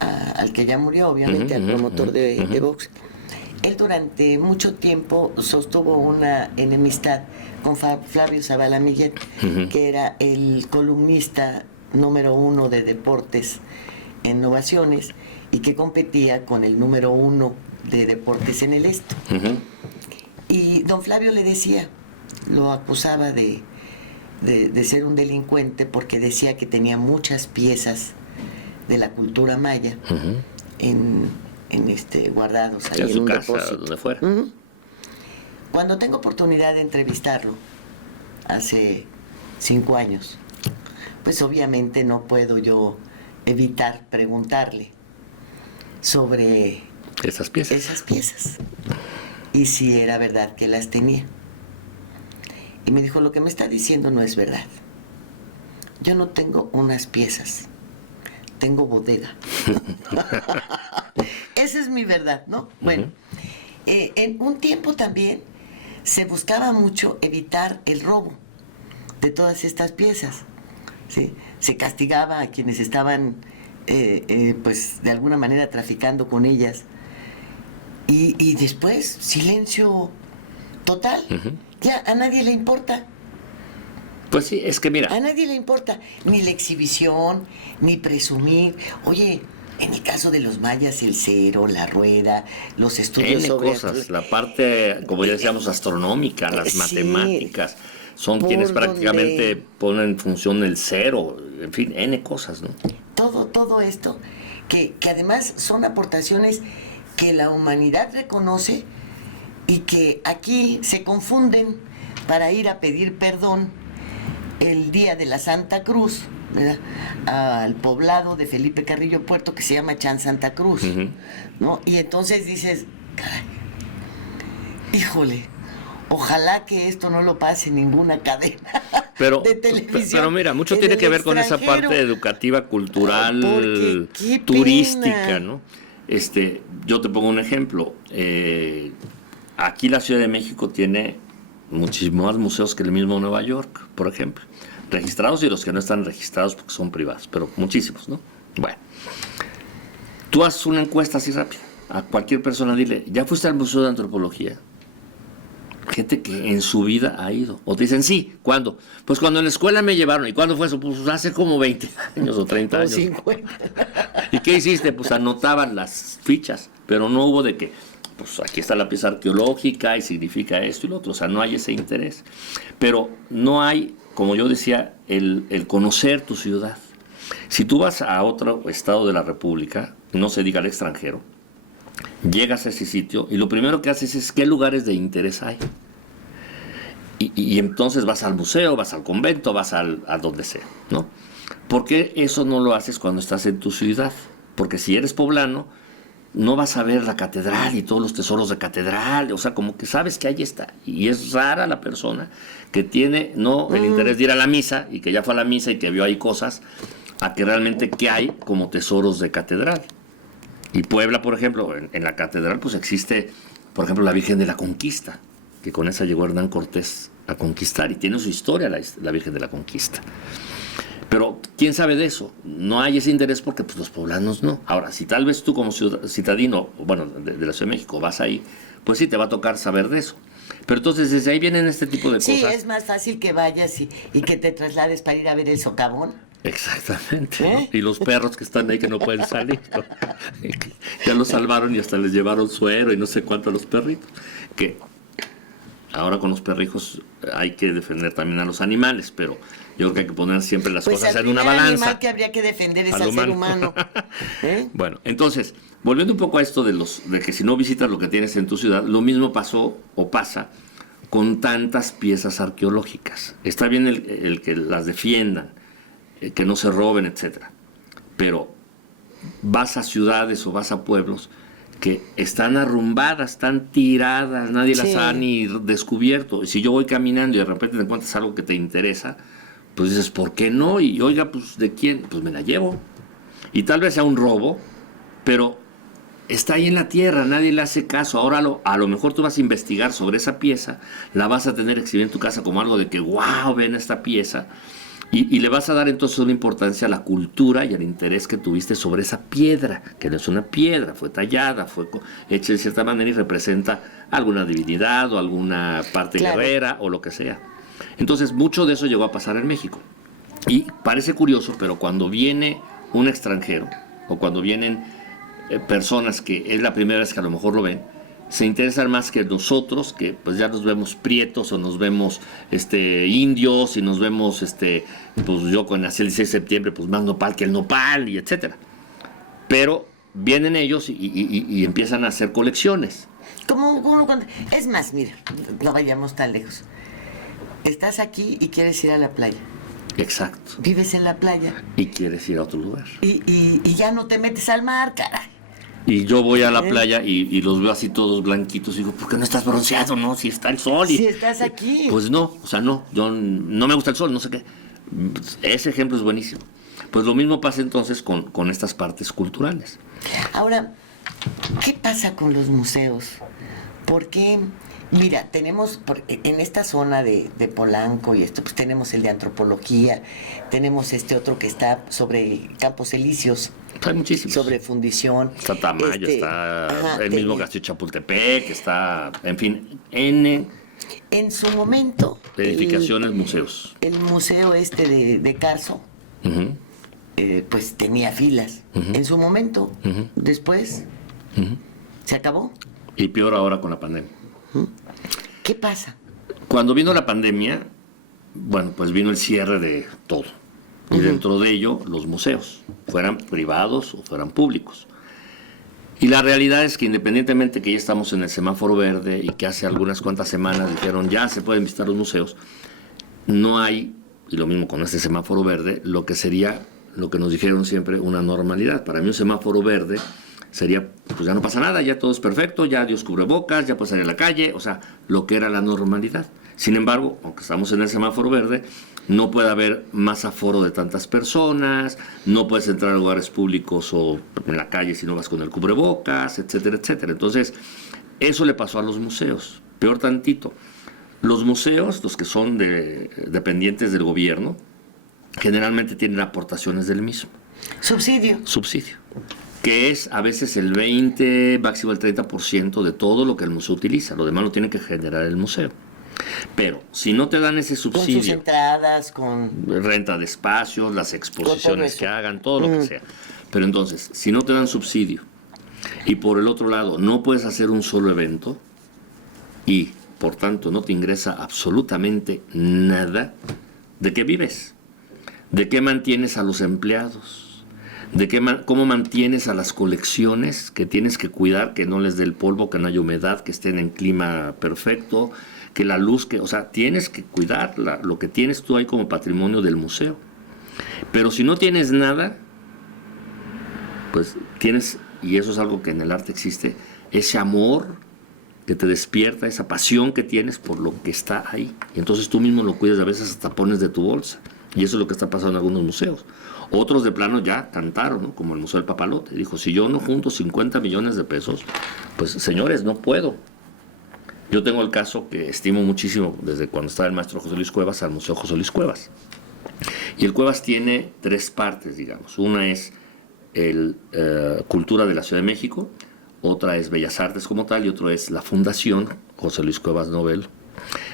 al que ya murió, obviamente, al promotor de box, él durante mucho tiempo sostuvo una enemistad con Flavio Zavala Millet, que era el columnista número 1 de deportes en Ovaciones y que competía con el número 1 de deportes en el Esto. Y don Flavio le decía, lo acusaba de ser un delincuente porque decía que tenía muchas piezas de la cultura maya guardados ahí En en su un casa, depósito. donde fuera. Cuando tengo oportunidad de entrevistarlo, hace 5 años, pues obviamente no puedo yo evitar preguntarle sobre Esas piezas. esas piezas y si era verdad que las tenía. Y me dijo, lo que me está diciendo no es verdad. Yo no tengo unas piezas, tengo bodega. Esa es mi verdad, ¿no? Bueno, en un tiempo también se buscaba mucho evitar el robo de todas estas piezas, ¿sí? Se castigaba a quienes estaban, pues, de alguna manera traficando con ellas. Y después, silencio total. Ya a nadie le importa. Pues sí, es que mira, A nadie le importa ni la exhibición, ni presumir. Oye, en el caso de los mayas, el cero, la rueda, los estudios N sobre... cosas, la parte, como ya decíamos, astronómica, las Sí. matemáticas, son por quienes prácticamente donde- ponen en función el cero, en fin, N cosas, ¿no? Todo esto, que además son aportaciones que la humanidad reconoce y que aquí se confunden para ir a pedir perdón el día de la Santa Cruz, ¿verdad? Al poblado de Felipe Carrillo Puerto que se llama Chan Santa Cruz, ¿no? Y entonces dices, caray, híjole, ojalá que esto no lo pase en ninguna cadena Pero, de televisión. pero mira, mucho en tiene el que ver con esa extranjero. parte educativa, cultural, Porque qué turística, pena. ¿no? Yo te pongo un ejemplo. Aquí la Ciudad de México tiene muchísimos más museos que el mismo Nueva York, por ejemplo. Registrados y los que no están registrados porque son privados, pero muchísimos, ¿no? Bueno, tú haces una encuesta así rápida. A cualquier persona dile, ¿ya fuiste al Museo de Antropología? Gente que en su vida ha ido. O te dicen, sí, ¿cuándo? Pues cuando en la escuela me llevaron. ¿Y cuándo fue eso? Pues hace como 20 años o 30 O años. 50. ¿Y qué hiciste? Pues anotaban las fichas, pero no hubo de que, pues aquí está la pieza arqueológica y significa esto y lo otro. O sea, no hay ese interés. Pero no hay, como yo decía, el conocer tu ciudad. Si tú vas a otro estado de la República, no se diga al extranjero, llegas a ese sitio y lo primero que haces es qué lugares de interés hay. Y entonces vas al museo, vas al convento, vas a donde sea, ¿no? ¿Por qué eso no lo haces cuando estás en tu ciudad? Porque si eres poblano, no vas a ver la catedral y todos los tesoros de catedral, o sea, como que sabes que ahí está. Y es rara la persona que tiene, no el interés de ir a la misa y que ya fue a la misa y que vio ahí cosas, a que realmente qué hay como tesoros de catedral. Y Puebla, por ejemplo, en la catedral pues existe, por ejemplo, la Virgen de la Conquista, que con esa llegó Hernán Cortés a conquistar y tiene su historia la Virgen de la Conquista. Pero, ¿quién sabe de eso? No hay ese interés porque pues, los poblanos no. Ahora, si tal vez tú como citadino, bueno, de la Ciudad de México vas ahí, pues sí te va a tocar saber de eso. Pero entonces desde ahí vienen este tipo de Sí, cosas. es más fácil que vayas y que te traslades para ir a ver el socavón. Exactamente, ¿no? ¿Eh? Y los perros que están ahí que no pueden salir, ¿no? Ya los salvaron y hasta les llevaron suero y no sé cuánto a los perritos. Que ahora con los perrijos hay que defender también a los animales, pero yo creo que hay que poner siempre las Pues cosas al en una primer balanza. animal que habría que defender es Al al ser humano. humano. ¿Eh? Bueno, entonces, volviendo un poco a esto de que si no visitas lo que tienes en tu ciudad, lo mismo pasó o pasa con tantas piezas arqueológicas. Está bien el que las defiendan, que no se roben, etcétera. Pero vas a ciudades o vas a pueblos que están arrumbadas, están tiradas, nadie las Sí. ha ni descubierto. Y si yo voy caminando y de repente te encuentras algo que te interesa, pues dices, ¿por qué no? Y oiga, pues ¿de quién? Pues me la llevo. Y tal vez sea un robo, pero está ahí en la tierra, nadie le hace caso. Ahora a lo mejor tú vas a investigar sobre esa pieza, la vas a tener exhibida en tu casa como algo de que, wow, ven esta pieza. Y le vas a dar entonces una importancia a la cultura y al interés que tuviste sobre esa piedra, que no es una piedra, fue tallada, fue hecha de cierta manera y representa alguna divinidad o alguna parte Claro. guerrera o lo que sea. Entonces, mucho de eso llegó a pasar en México. Y parece curioso, pero cuando viene un extranjero o cuando vienen personas que es la primera vez que a lo mejor lo ven, se interesan más que nosotros, que pues ya nos vemos prietos o nos vemos indios y nos vemos, pues yo cuando nací el 16 de septiembre, pues más nopal que el nopal y etcétera. Pero vienen ellos y empiezan a hacer colecciones. Como cuando... Es más, mira, no vayamos tan lejos. Estás aquí y quieres ir a la playa. Exacto. Vives en la playa Y quieres ir a otro lugar. y ya no te metes al mar, caray. Y yo voy a la playa y los veo así todos blanquitos y digo, ¿por qué no estás bronceado? No, si está el sol. Si estás aquí. Pues no, o sea, no, yo no me gusta el sol, no sé qué. Ese ejemplo es buenísimo. Pues lo mismo pasa entonces con estas partes culturales. Ahora, ¿qué pasa con los museos? Porque, mira, tenemos en esta zona de Polanco y esto, pues tenemos el de antropología, tenemos otro que está sobre Campos Elíseos, Hay muchísimos. sobre fundición. Está Tamayo, está ajá, el mismo Castillo Chapultepec, está, en fin, N En su momento, edificaciones, museos. el museo de Carso, Ujú, pues tenía filas. En su momento, Ujú. después, se acabó. Y peor ahora con la pandemia. ¿Qué pasa? Cuando vino la pandemia, bueno, pues vino el cierre de todo. Y dentro de ello, los museos, fueran privados o fueran públicos. Y la realidad es que independientemente que ya estamos en el semáforo verde y que hace algunas cuantas semanas dijeron ya se pueden visitar los museos, no hay, y lo mismo con este semáforo verde, lo que sería, lo que nos dijeron siempre, una normalidad. Para mí un semáforo verde sería, pues ya no pasa nada, ya todo es perfecto, ya Dios cubrebocas, ya puedes salir a la calle, o sea, lo que era la normalidad. Sin embargo, aunque estamos en el semáforo verde, no puede haber más aforo de tantas personas, no puedes entrar a lugares públicos o en la calle si no vas con el cubrebocas, etcétera, etcétera. Entonces, eso le pasó a los museos. Peor tantito. Los museos, los que son dependientes del gobierno, generalmente tienen aportaciones del mismo. Subsidio. Subsidio. Que es a veces el 20, máximo el 30% de todo lo que el museo utiliza. Lo demás lo tiene que generar el museo. Pero si no te dan ese subsidio, Con sus entradas, con renta de espacios, las exposiciones que hagan, todo lo que sea. Pero entonces, si no te dan subsidio y por el otro lado no puedes hacer un solo evento y por tanto no te ingresa absolutamente nada, ¿de qué vives? ¿De qué mantienes a los empleados? ¿De cómo mantienes a las colecciones que tienes que cuidar, que no les dé el polvo, que no haya humedad, que estén en clima perfecto, que la luz, o sea, tienes que cuidar lo que tienes tú ahí como patrimonio del museo. Pero si no tienes nada, pues tienes, y eso es algo que en el arte existe, ese amor que te despierta, esa pasión que tienes por lo que está ahí. Y entonces tú mismo lo cuidas, a veces hasta pones de tu bolsa. Y eso es lo que está pasando en algunos museos. Otros de plano ya cantaron, ¿no? Como el Museo del Papalote. Dijo, si yo no junto 50 millones de pesos, pues señores, no puedo. Yo tengo el caso que estimo muchísimo desde cuando estaba el maestro José Luis Cuevas al Museo José Luis Cuevas. Y el Cuevas tiene 3 partes, digamos. Una es Cultura de la Ciudad de México, otra es Bellas Artes como tal y otro es la Fundación José Luis Cuevas Nobel.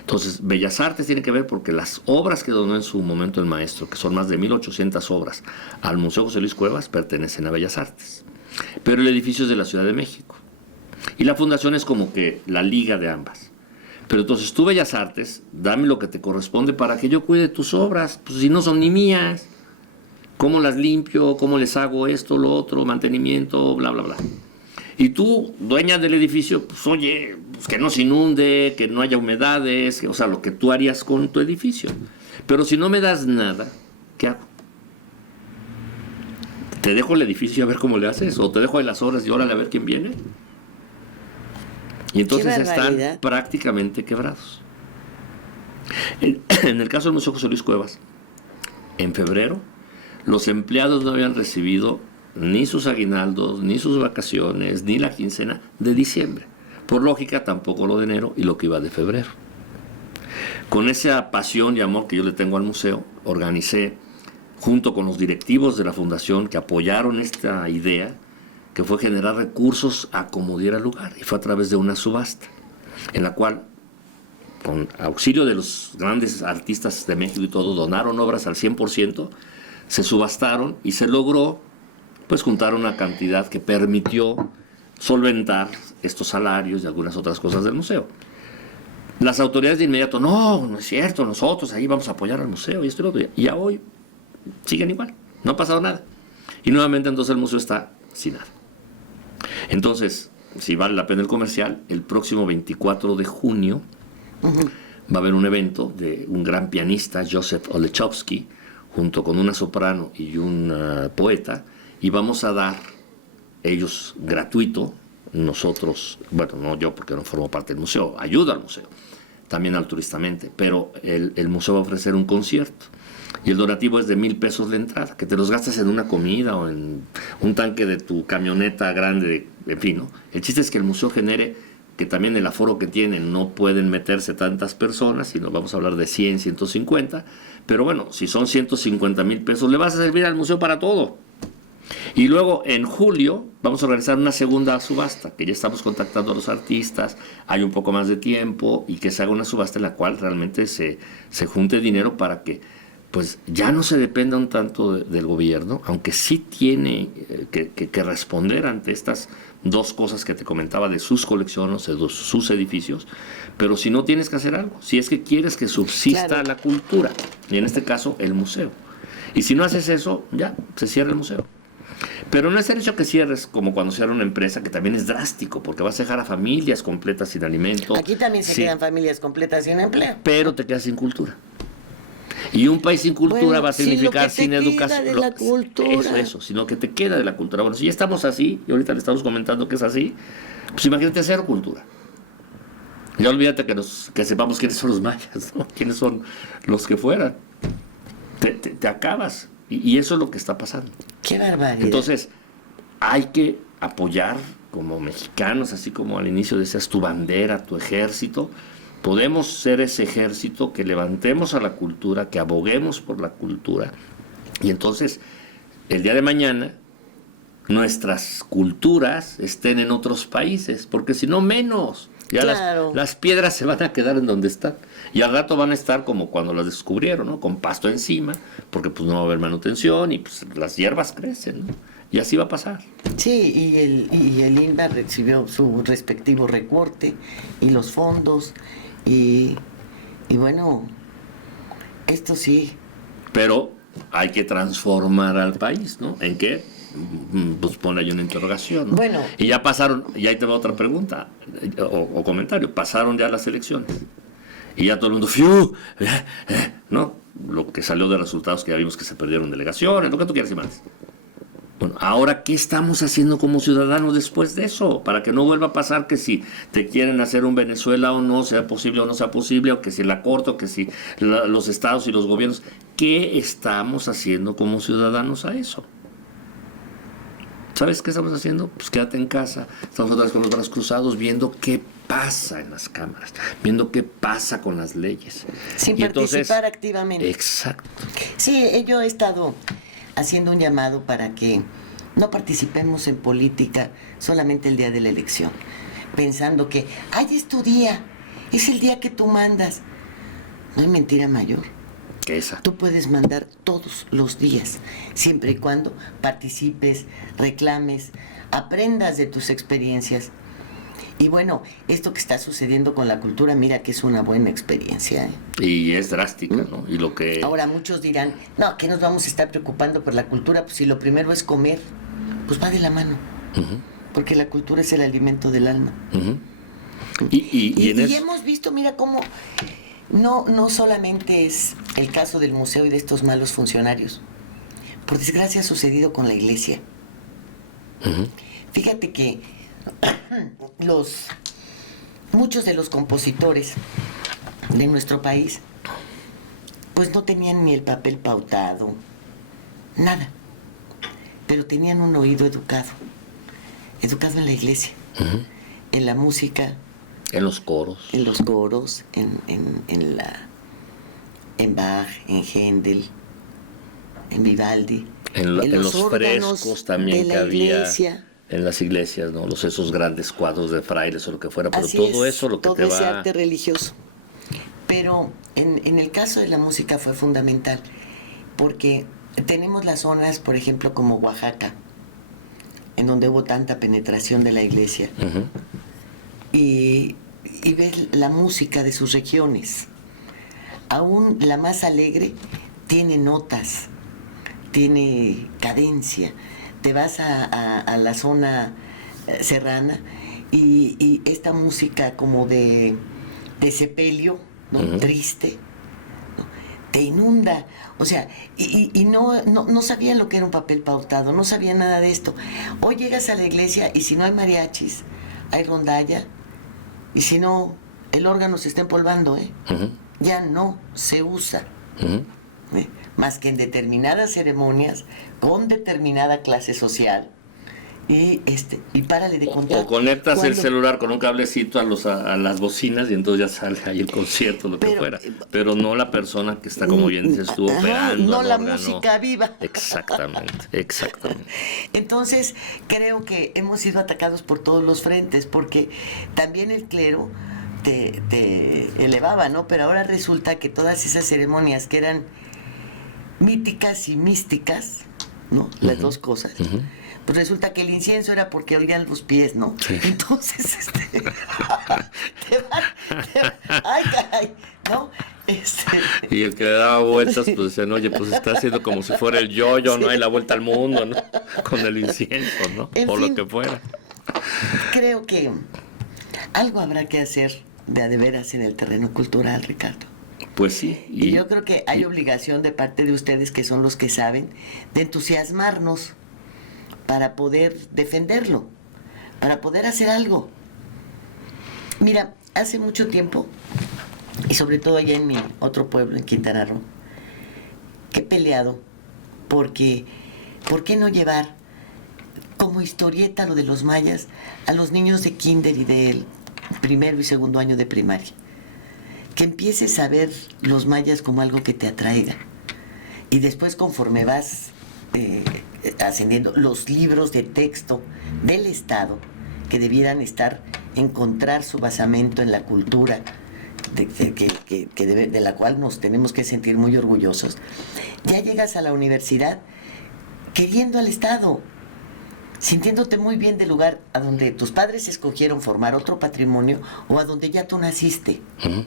Entonces, Bellas Artes tiene que ver porque las obras que donó en su momento el maestro, que son más de 1,800 obras, al Museo José Luis Cuevas, pertenecen a Bellas Artes. Pero el edificio es de la Ciudad de México. Y la fundación es como que la liga de ambas. Pero entonces tú, Bellas Artes, dame lo que te corresponde para que yo cuide tus obras. Pues si no son ni mías, ¿cómo las limpio? ¿Cómo les hago esto, lo otro, mantenimiento, bla, bla, bla? Y tú, dueña del edificio, pues oye, pues que no se inunde, que no haya humedades, o sea, lo que tú harías con tu edificio. Pero si no me das nada, ¿qué hago? ¿Te dejo el edificio a ver cómo le haces? ¿O te dejo ahí las obras y órale a ver quién viene? Y entonces están prácticamente quebrados. En el caso del Museo José Luis Cuevas, en febrero, los empleados no habían recibido ni sus aguinaldos, ni sus vacaciones, ni la quincena de diciembre. Por lógica, tampoco lo de enero y lo que iba de febrero. Con esa pasión y amor que yo le tengo al museo, organicé, junto con los directivos de la fundación que apoyaron esta idea, que fue generar recursos a como diera lugar, y fue a través de una subasta, en la cual, con auxilio de los grandes artistas de México y todo, donaron obras al 100%, se subastaron y se logró pues juntar una cantidad que permitió solventar estos salarios y algunas otras cosas del museo. Las autoridades de inmediato, no es cierto, nosotros ahí vamos a apoyar al museo y esto y lo otro, y ya hoy siguen igual, no ha pasado nada. Y nuevamente entonces el museo está sin nada. Entonces, si vale la pena el comercial, el próximo 24 de junio va a haber un evento de un gran pianista, Joseph Olechowski, junto con una soprano y un poeta, y vamos a dar, ellos gratuito, nosotros, bueno, no yo porque no formo parte del museo, ayuda al museo, también altruistamente, pero el museo va a ofrecer un concierto. Y el donativo es de 1,000 pesos la entrada, que te los gastas en una comida o en un tanque de tu camioneta grande, en fin, ¿no? El chiste es que el museo genere, que también el aforo que tiene no pueden meterse tantas personas, sino vamos a hablar de 100, 150, pero bueno, si son 150,000 pesos, le vas a servir al museo para todo. Y luego en julio vamos a organizar una segunda subasta, que ya estamos contactando a los artistas, hay un poco más de tiempo y que se haga una subasta en la cual realmente se junte dinero para que pues ya no se dependa un tanto del gobierno, aunque sí tiene que responder ante estas dos cosas que te comentaba de sus colecciones, de sus edificios, pero si no tienes que hacer algo, si es que quieres que subsista Claro. la cultura, y en este caso el museo. Y si no haces eso, ya, se cierra el museo. Pero no es el hecho que cierres como cuando cierra una empresa, que también es drástico, porque vas a dejar a familias completas sin alimento. Aquí también se Sí, quedan familias completas sin empleo. pero te quedas sin cultura. Y un país sin cultura Bueno, va a sí, lo significar que te sin queda educación. de la cultura. Eso, sino que te queda de la cultura. Bueno, si ya estamos así, y ahorita le estamos comentando que es así, pues imagínate cero cultura. Ya olvídate que sepamos quiénes son los mayas, ¿no? Quiénes son los que fueran. Te acabas. Y eso es lo que está pasando. Qué barbaridad. Entonces, hay que apoyar como mexicanos, así como al inicio decías, tu bandera, tu ejército. Podemos ser ese ejército que levantemos a la cultura, que aboguemos por la cultura. Y entonces, el día de mañana, nuestras culturas estén en otros países, porque si no, menos. Ya Claro. las piedras se van a quedar en donde están. Y al rato van a estar como cuando las descubrieron, ¿no? Con pasto encima, porque pues no va a haber manutención y pues las hierbas crecen, ¿no? Y así va a pasar. Sí, y el INBA recibió su respectivo recorte y los fondos y bueno, esto sí. Pero hay que transformar al país, ¿no? ¿En qué? Pues pone ahí una interrogación, ¿no? Bueno. Y ya pasaron, y ahí te va otra pregunta o comentario, pasaron ya las elecciones. Y ya todo el mundo, ¡fiu! ¿No? Lo que salió de resultados que ya vimos que se perdieron delegaciones, lo que tú quieras y más. Bueno, ahora, ¿qué estamos haciendo como ciudadanos después de eso? Para que no vuelva a pasar que si te quieren hacer un Venezuela o no, sea posible o no sea posible, o que si la Corte, o que si los estados y los gobiernos, ¿qué estamos haciendo como ciudadanos a eso? ¿Sabes qué estamos haciendo? Pues quédate en casa, estamos otra vez con los brazos cruzados viendo qué pasa en las cámaras, viendo qué pasa con las leyes. Sin Y entonces, participar activamente. Exacto. Sí, yo he estado haciendo un llamado para que no participemos en política solamente el día de la elección, pensando que, ay, es tu día, es el día que tú mandas. No hay mentira mayor. Esa. Tú puedes mandar todos los días, siempre y cuando participes, reclames, aprendas de tus experiencias. Y bueno, esto que está sucediendo con la cultura, mira que es una buena experiencia, ¿eh? Y es drástica, ¿no? Y lo que... Ahora muchos dirán, no, ¿qué nos vamos a estar preocupando por la cultura? Pues si lo primero es comer, pues va de la mano. Ujú, Porque la cultura es el alimento del alma. ujú. Y en Y eso... hemos visto, mira cómo no solamente es el caso del museo y de estos malos funcionarios. Por desgracia ha sucedido con la iglesia. Ujú. Fíjate que muchos de los compositores de nuestro país pues no tenían ni el papel pautado, nada, pero tenían un oído educado en la iglesia, Ujú. en la música, En los coros. en los coros, en Bach, en Händel, en Vivaldi, En los órganos frescos también de que la había iglesia. en las iglesias, ¿no? Esos grandes cuadros de frailes o lo que fuera, pero Así todo es, eso lo que todo te ese va... arte religioso. Pero en el caso de la música fue fundamental, porque tenemos las zonas, por ejemplo, como Oaxaca, en donde hubo tanta penetración de la iglesia, Ujú. y ves la música de sus regiones. Aún la más alegre tiene notas, tiene cadencia. Te vas a la zona serrana y esta música como de sepelio, ¿no? Ujú. Triste, ¿no? Te inunda. O sea, y no sabían lo que era un papel pautado, no sabían nada de esto. Hoy llegas a la iglesia y si no hay mariachis, hay rondalla, y si no, el órgano se está empolvando, ¿eh? Ujú. Ya no se usa. Ujú. Más que en determinadas ceremonias, con determinada clase social, y párale de contar. O conectas el Cuando- celular con un cablecito a las bocinas y entonces ya sale ahí el concierto, lo que Pero, fuera. Pero no la persona que está, como bien dices tú, Ajá, operando. no al la órgano. música viva. Exactamente, exactamente. Entonces, creo que hemos sido atacados por todos los frentes, porque también el clero te elevaba, ¿no? Pero ahora resulta que todas esas ceremonias que eran míticas y místicas, ¿no? Las dos cosas, Ujú. pues resulta que el incienso era porque olían los pies, ¿no? Sí. Entonces, ay, caray, ¿no? Y el que le daba vueltas, pues decían, oye, pues está haciendo como si fuera el yo-yo, ¿no? Y la vuelta al mundo, ¿no? Con el incienso, ¿no? En O fin, lo que fuera. creo que algo habrá que hacer de veras en el terreno cultural, Ricardo. Pues sí. Y yo creo que hay obligación de parte de ustedes, que son los que saben, de entusiasmarnos para poder defenderlo, para poder hacer algo. Mira, hace mucho tiempo, y sobre todo allá en mi otro pueblo, en Quintana Roo, que he peleado porque, ¿por qué no llevar como historieta lo de los mayas a los niños de kinder y del primero y segundo año de primaria? Que empieces a ver los mayas como algo que te atraiga. Y después, conforme vas ascendiendo, los libros de texto del Estado, que debieran encontrar su basamento en la cultura, de la cual nos tenemos que sentir muy orgullosos. Ya llegas a la universidad queriendo al Estado, sintiéndote muy bien del lugar a donde tus padres escogieron formar otro patrimonio o a donde ya tú naciste. Uh-huh.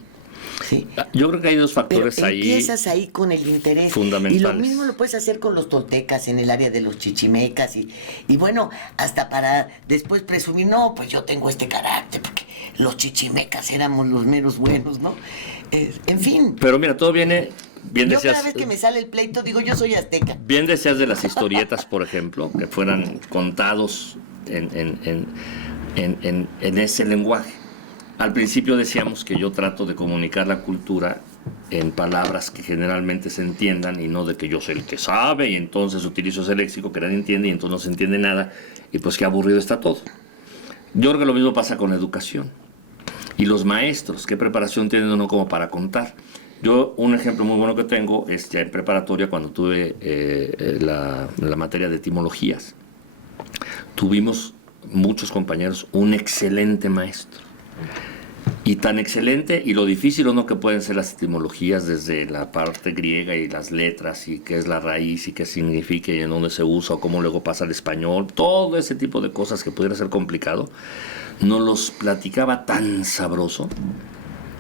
¿Sí? Yo creo que hay dos factores Pero ahí. empiezas ahí con el interés. Fundamentales. Y lo mismo lo puedes hacer con los toltecas en el área de los chichimecas. Y bueno, hasta para después presumir, no, pues yo tengo este carácter, porque los chichimecas éramos los menos buenos, ¿no? En fin. Pero mira, todo viene. Bien Yo decías, cada vez que me sale el pleito digo, yo soy azteca. bien decías de las historietas, por ejemplo, que fueran contados en ese lenguaje. Al principio decíamos que yo trato de comunicar la cultura en palabras que generalmente se entiendan y no de que yo soy el que sabe y entonces utilizo ese léxico que nadie entiende y entonces no se entiende nada y pues qué aburrido está todo. Yo creo que lo mismo pasa con la educación. Y los maestros, ¿qué preparación tienen uno como para contar? Yo, un ejemplo muy bueno que tengo es ya en preparatoria, cuando tuve la materia de etimologías. Tuvimos muchos compañeros, un excelente maestro. Y tan excelente, y lo difícil o no que pueden ser las etimologías desde la parte griega y las letras, y qué es la raíz, y qué significa, y en dónde se usa, o cómo luego pasa al español, todo ese tipo de cosas que pudiera ser complicado, nos los platicaba tan sabroso,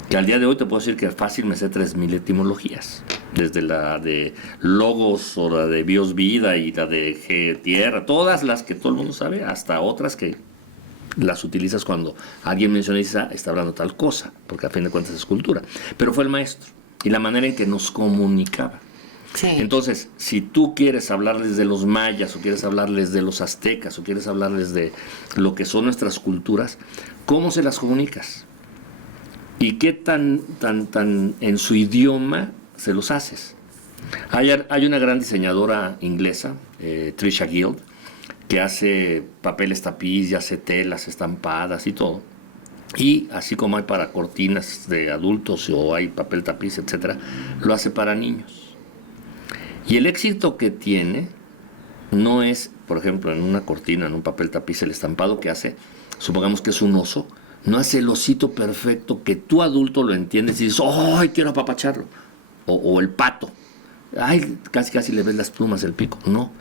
que al día de hoy te puedo decir que fácil me sé 3000 etimologías, desde la de logos, o la de bios vida, y la de tierra, todas las que todo el mundo sabe, hasta otras que las utilizas cuando alguien menciona y dice, está hablando tal cosa, porque a fin de cuentas es cultura. Pero fue el maestro y la manera en que nos comunicaba. Sí. Entonces, si tú quieres hablarles de los mayas, o quieres hablarles de los aztecas, o quieres hablarles de lo que son nuestras culturas, ¿cómo se las comunicas? ¿Y qué tan en su idioma se los haces? Hay una gran diseñadora inglesa, Trisha Guild, que hace papeles tapiz y hace telas estampadas y todo. Y así como hay para cortinas de adultos o hay papel tapiz, etcétera, lo hace para niños. Y el éxito que tiene no es, por ejemplo, en una cortina, en un papel tapiz, el estampado que hace, supongamos que es un oso, no hace el osito perfecto que tú adulto lo entiendes y dices, ¡ay, quiero apapacharlo! O el pato, ¡ay, casi le ves las plumas del pico! No.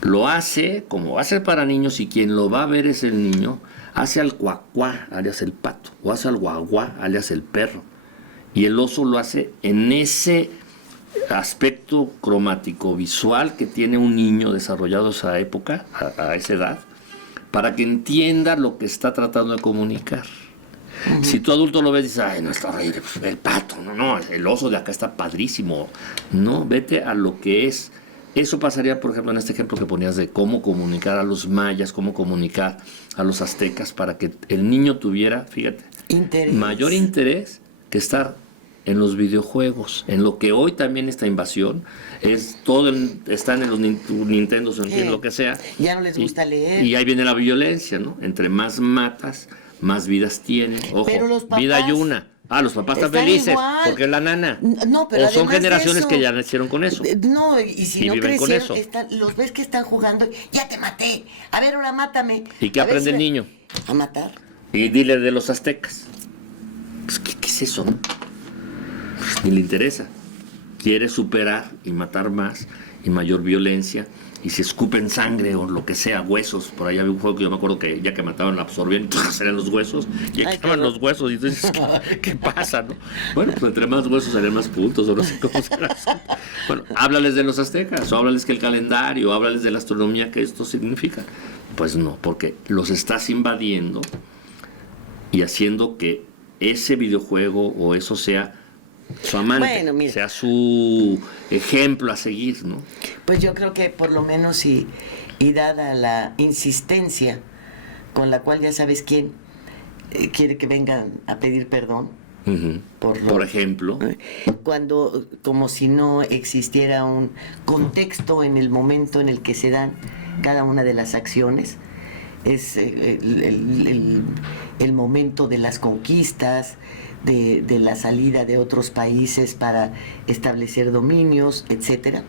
Lo hace como va a ser para niños y quien lo va a ver es el niño, hace al cuacuá, alias el pato, o hace al guaguá, alias el perro. Y el oso lo hace en ese aspecto cromático visual que tiene un niño desarrollado a esa época, a esa edad, para que entienda lo que está tratando de comunicar. Uh-huh. Si tú adulto lo ves y dices, ay, no está horrible, pues, el pato, no, el oso de acá está padrísimo. No, vete a lo que es. Eso pasaría, por ejemplo, en este ejemplo que ponías de cómo comunicar a los mayas, cómo comunicar a los aztecas, para que el niño tuviera, fíjate, mayor interés que estar en los videojuegos, en lo que hoy también esta invasión es todo, están en los Nintendos o en lo que sea. Ya no les gusta leer. Y ahí viene la violencia, ¿no? Entre más matas, más vidas tienen. Ojo, pero los papás, vida hay una. Los papás están felices igual. Porque es la nana. No, pero o son generaciones que ya nacieron con eso. No, y si y no viven crecieron, con eso. Los ves que están jugando, ya te maté, a ver, ahora mátame. ¿Y qué aprende el niño? A matar. Y dile de los aztecas. Pues, ¿qué es eso? No? Pues, ni le interesa. Quiere superar y matar más y mayor violencia y si escupen sangre o lo que sea, huesos, por ahí había un juego que yo me acuerdo que ya que mataban absorbían, salían los huesos y echaban los huesos y entonces, ¿qué pasa, no? Bueno, pues entre más huesos salían más puntos, o no sé cómo será. Bueno, háblales de los aztecas, o háblales que el calendario, háblales de la astronomía, que esto significa. Pues no, porque los estás invadiendo y haciendo que ese videojuego o eso sea su amante, Bueno, mira, sea su ejemplo a seguir, ¿no? pues yo creo que por lo menos y dada la insistencia con la cual ya sabes quién quiere que vengan a pedir perdón, Por ejemplo, cuando como si no existiera un contexto en el momento en el que se dan cada una de las acciones, es el momento de las conquistas, de la salida de otros países para establecer dominios, etcétera.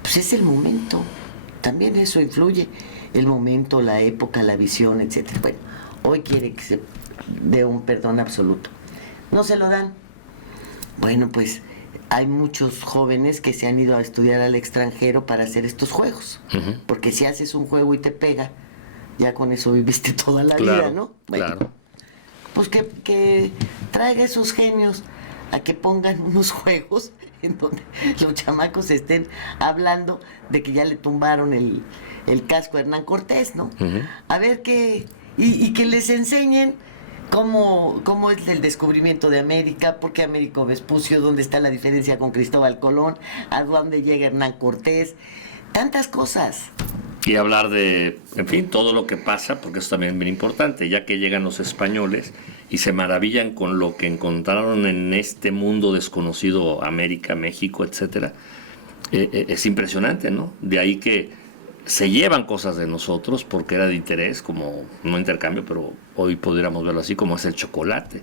Pues es el momento, también eso influye, el momento, la época, la visión, etcétera. Bueno, hoy quiere que se dé un perdón absoluto. No se lo dan. Bueno, pues hay muchos jóvenes que se han ido a estudiar al extranjero para hacer estos juegos. Porque si haces un juego y te pega, ya con eso viviste toda la vida, ¿no? Bueno, claro. pues que traiga esos genios a que pongan unos juegos en donde los chamacos estén hablando de que ya le tumbaron el casco a Hernán Cortés, ¿no? A ver qué... Y que les enseñen cómo es el descubrimiento de América, por qué Américo Vespucio, dónde está la diferencia con Cristóbal Colón, a dónde llega Hernán Cortés, tantas cosas. Y hablar de, en fin, todo lo que pasa, porque eso también es bien importante, ya que llegan los españoles y se maravillan con lo que encontraron en este mundo desconocido, América, México, etcétera. Es impresionante, ¿no? De ahí que se llevan cosas de nosotros porque era de interés, como no intercambio, pero hoy podríamos verlo así, como es el chocolate.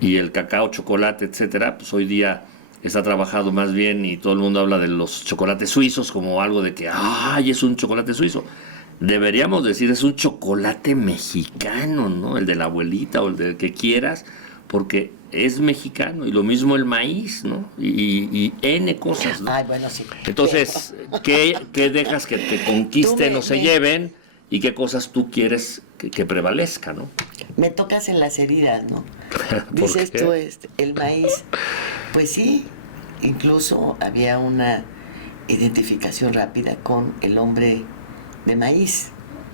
Y el cacao, chocolate, etcétera, pues hoy día está trabajado más bien y todo el mundo habla de los chocolates suizos como algo de que, ¡ay, es un chocolate suizo! Deberíamos decir, es un chocolate mexicano, ¿no? El de la abuelita o el del que quieras, porque es mexicano, y lo mismo el maíz, ¿no? Y N cosas, ¿no? Ay, bueno, sí. Entonces, ¿qué dejas que te conquisten o se lleven? ¿Y qué cosas tú quieres que prevalezca, no? Me tocas en las heridas, ¿no? ¿Por Dices qué? tú, el maíz. Pues sí, incluso había una identificación rápida con el hombre de maíz,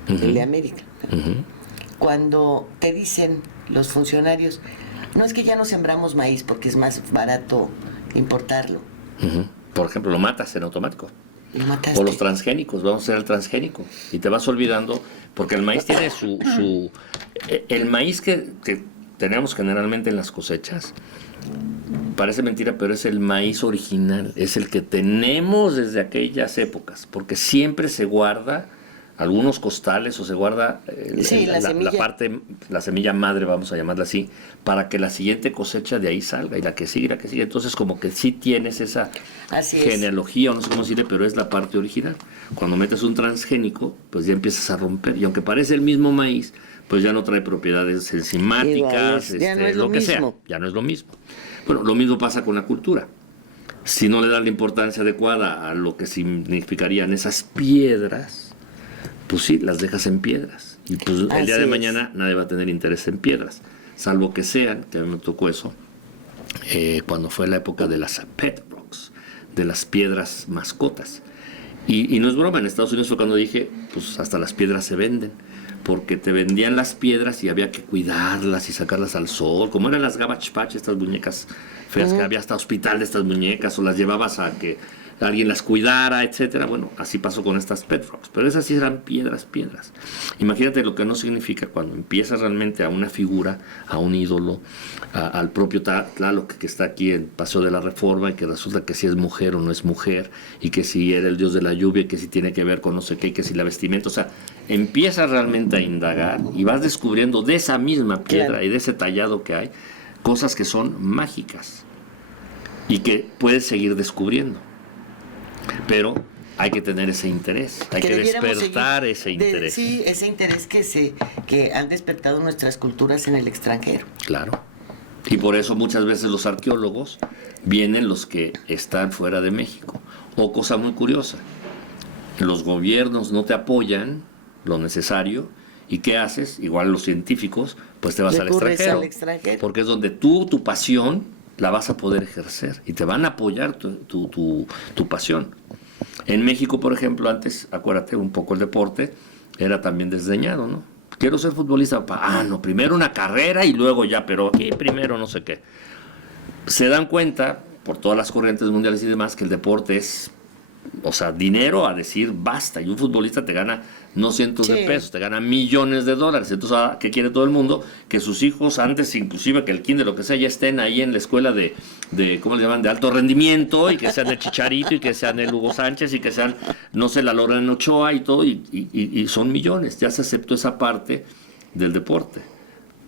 el de América. Cuando te dicen los funcionarios, no es que ya no sembramos maíz porque es más barato importarlo. Por ejemplo, lo matas en automático. Lo mataste. O los transgénicos, vamos a hacer el transgénico. Y te vas olvidando, porque el maíz tiene el maíz que tenemos generalmente en las cosechas, parece mentira, pero es el maíz original, es el que tenemos desde aquellas épocas, porque siempre se guarda algunos costales o se guarda la semilla madre, vamos a llamarla así, para que la siguiente cosecha de ahí salga y la que sigue. Entonces como que sí tienes esa genealogía, o no sé cómo decirle, pero es la parte original. Cuando metes un transgénico, pues ya empiezas a romper, y aunque parece el mismo maíz, pues ya no trae propiedades enzimáticas, ya no es lo lo que sea, mismo. ya no es lo mismo. Bueno, lo mismo pasa con la cultura. Si no le das la importancia adecuada a lo que significarían esas piedras, pues sí, las dejas en piedras. Y pues el día de mañana nadie va a tener interés en piedras, salvo que sean, que a mí me tocó eso, cuando fue la época de las pet rocks, de las piedras mascotas. Y no es broma, en Estados Unidos fue cuando dije, pues hasta las piedras se venden, porque te vendían las piedras y había que cuidarlas y sacarlas al sol, como eran las Garbage Patch, estas muñecas feas, que había hasta hospital de estas muñecas, o las llevabas a que alguien las cuidara, etcétera. Bueno, así pasó con estas pet rocks, pero esas sí eran piedras. Imagínate lo que no significa cuando empiezas realmente a una figura, a un ídolo, al propio Tlaloc que está aquí en Paseo de la Reforma, y que resulta que si es mujer o no es mujer, y que si era el dios de la lluvia, y que si tiene que ver con no sé qué, y que si la vestimenta, o sea, empiezas realmente a indagar y vas descubriendo de esa misma piedra y de ese tallado que hay, cosas que son mágicas y que puedes seguir descubriendo. Pero hay que tener ese interés, hay que despertar ese interés. Sí, ese interés que han despertado nuestras culturas en el extranjero. Claro. Y por eso muchas veces los arqueólogos vienen los que están fuera de México. O cosa muy curiosa, los gobiernos no te apoyan lo necesario, ¿y qué haces? Igual los científicos, pues te vas al Recurres extranjero, al extranjero. porque es donde tu pasión la vas a poder ejercer y te van a apoyar tu pasión. En México, por ejemplo, antes, acuérdate, un poco el deporte era también desdeñado, ¿no? Quiero ser futbolista, no, primero una carrera y luego ya, pero aquí primero no sé qué. Se dan cuenta, por todas las corrientes mundiales y demás, que el deporte es, o sea, dinero a decir basta, y un futbolista te gana no cientos de pesos, te gana millones de dólares. Entonces, ¿qué quiere todo el mundo? Que sus hijos, antes inclusive que el kinder, lo que sea, ya estén ahí en la escuela de ¿cómo le llaman?, de alto rendimiento, y que sean el Chicharito, y que sean el Hugo Sánchez, y que sean, no sé, la Lorena Ochoa y todo, y son millones. Ya se aceptó esa parte del deporte.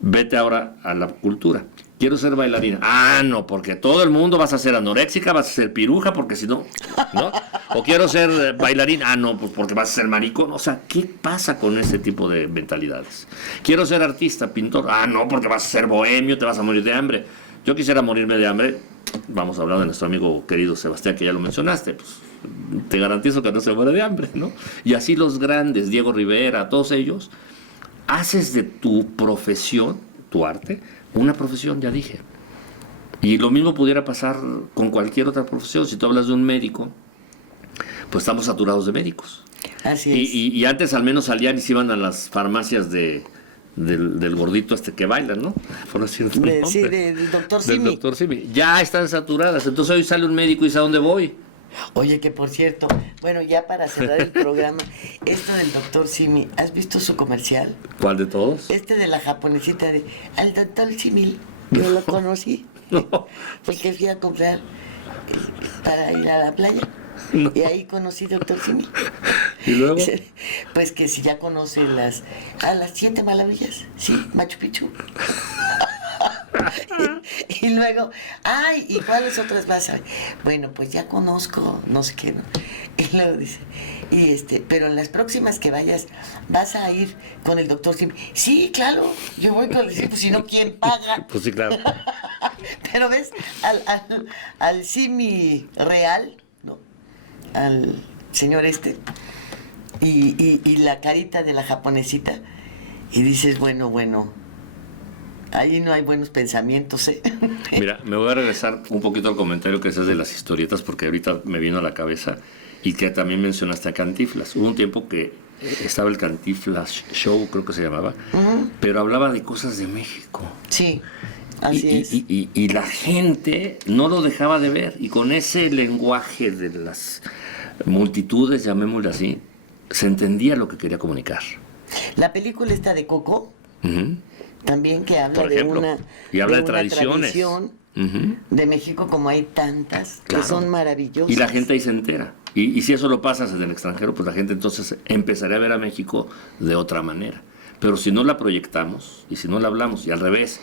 Vete ahora a la cultura. Quiero ser bailarina. No, porque todo el mundo vas a ser anoréxica, vas a ser piruja, porque si no, ¿no? O quiero ser bailarín. No, pues porque vas a ser maricón. O sea, ¿qué pasa con ese tipo de mentalidades? Quiero ser artista, pintor. No, porque vas a ser bohemio, te vas a morir de hambre. Yo quisiera morirme de hambre. Vamos a hablar de nuestro amigo querido Sebastián, que ya lo mencionaste. Pues te garantizo que no se muere de hambre, ¿no? Y así los grandes, Diego Rivera, todos ellos, haces de tu profesión, tu arte, una profesión, ya dije. Y lo mismo pudiera pasar con cualquier otra profesión. Si tú hablas de un médico, pues estamos saturados de médicos. Así es. Y antes al menos salían y se iban a las farmacias del gordito que bailan, ¿no? Por decir un nombre. Sí, del doctor Del Simi. doctor Simi. Ya están saturadas. Entonces hoy sale un médico y dice a dónde voy. Oye, que por cierto, bueno, ya para cerrar el programa, esto del doctor Simi, ¿has visto su comercial? ¿Cuál de todos? Este de la japonesita de al doctor Simi, yo lo conocí, porque fui a comprar para ir a la playa. No. Y ahí conocí doctor Simi. ¿Y luego? Pues que si ya conoce las 7 maravillas, sí, Machu Picchu. y luego, ¿y cuáles otras vas a ver? Bueno, pues ya conozco, no sé qué, ¿no? Y luego dice, pero en las próximas que vayas, ¿vas a ir con el doctor Simi? Sí, claro, yo voy con el Simi, pues si no, ¿quién paga? Pues sí, claro. Pero ves, al Simi real, ¿no? Al señor y la carita de la japonesita, y dices, bueno, ahí no hay buenos pensamientos, ¿eh? Mira, me voy a regresar un poquito al comentario que haces de las historietas, porque ahorita me vino a la cabeza, y que también mencionaste a Cantinflas. Hubo un tiempo que estaba el Cantinflas Show, creo que se llamaba, pero hablaba de cosas de México. Sí, así es. Y la gente no lo dejaba de ver, y con ese lenguaje de las multitudes, llamémosle así, se entendía lo que quería comunicar. La película esta de Coco, también, que habla Por ejemplo, y habla de tradiciones tradición de México, como hay tantas, Claro. que son maravillosas. Y la gente ahí se entera. Y si eso lo pasas desde el extranjero, pues la gente entonces empezaría a ver a México de otra manera. Pero si no la proyectamos, y si no la hablamos, y al revés,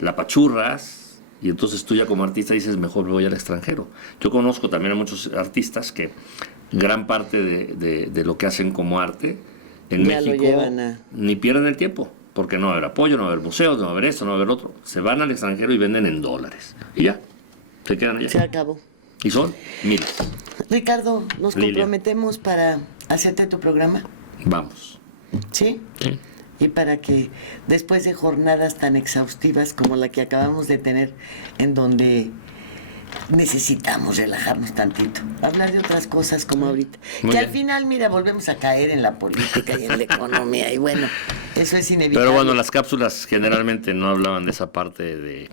la pachurras, y entonces tú ya como artista dices, mejor me voy al extranjero. Yo conozco también a muchos artistas que gran parte de lo que hacen como arte en Ya lo México llevan ni pierden el tiempo, porque no va a haber apoyo, no va a haber museos, no va a haber esto, no va a haber otro. Se van al extranjero y venden en dólares. Y ya, se quedan allá. Se acabó. Y son miles. Ricardo, nos Lilia. comprometemos para hacerte tu programa, Vamos. ¿sí? Sí. Y para que después de jornadas tan exhaustivas como la que acabamos de tener, en donde necesitamos relajarnos tantito, hablar de otras cosas como ahorita, Muy que bien. al final, mira, volvemos a caer en la política y en la economía, y bueno, eso es inevitable. Pero bueno, las cápsulas generalmente no hablaban de esa parte de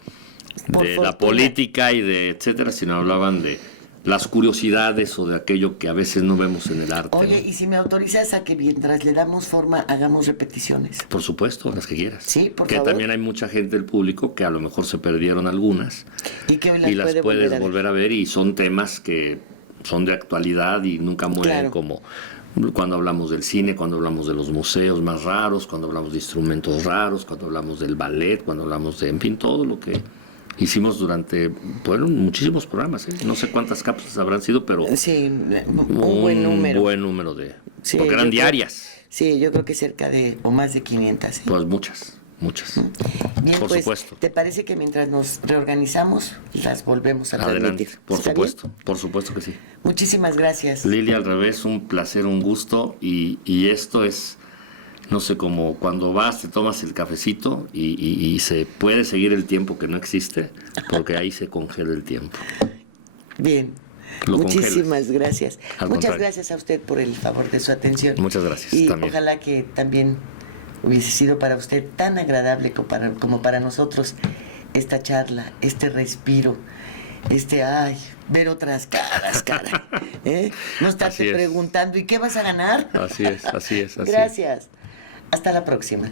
Por la fortuna. política y de etcétera, sino hablaban de las curiosidades o de aquello que a veces no vemos en el arte. Oye, ¿no? y si me autorizas a que mientras le damos forma, hagamos repeticiones. Por supuesto, las que quieras. Sí, por que favor. también hay mucha gente del público que a lo mejor se perdieron algunas Y que hoy y las puede puedes volver a ver, y son temas que son de actualidad y nunca mueren, Claro. como cuando hablamos del cine, cuando hablamos de los museos más raros, cuando hablamos de instrumentos raros, cuando hablamos del ballet, cuando hablamos de, en fin, todo lo que hicimos durante, bueno, muchísimos programas, ¿eh? No sé cuántas cápsulas habrán sido, pero Sí, un buen número. buen número de, Sí, porque yo eran creo- diarias, Sí, yo creo que cerca de, o más de 500. ¿Sí? pues muchas. muchas. Bien, Por pues, supuesto. ¿te parece que mientras nos reorganizamos las volvemos a Adelante, transmitir? por ¿Está supuesto, bien? por supuesto que sí. Muchísimas gracias. Lili, al revés, un placer, un gusto, y esto es, no sé, como cuando vas, te tomas el cafecito y se puede seguir el tiempo que no existe, porque ahí se congela el tiempo. Bien. Lo Muchísimas congelas. gracias. Al Muchas contrario. gracias a usted por el favor de su atención. Muchas gracias, Y también. ojalá que también hubiese sido para usted tan agradable como para nosotros esta charla, este respiro, ver otras caras, cara. No estarte Así es. preguntando, ¿y qué vas a ganar? Así es, así es. Así es. Gracias. Hasta la próxima.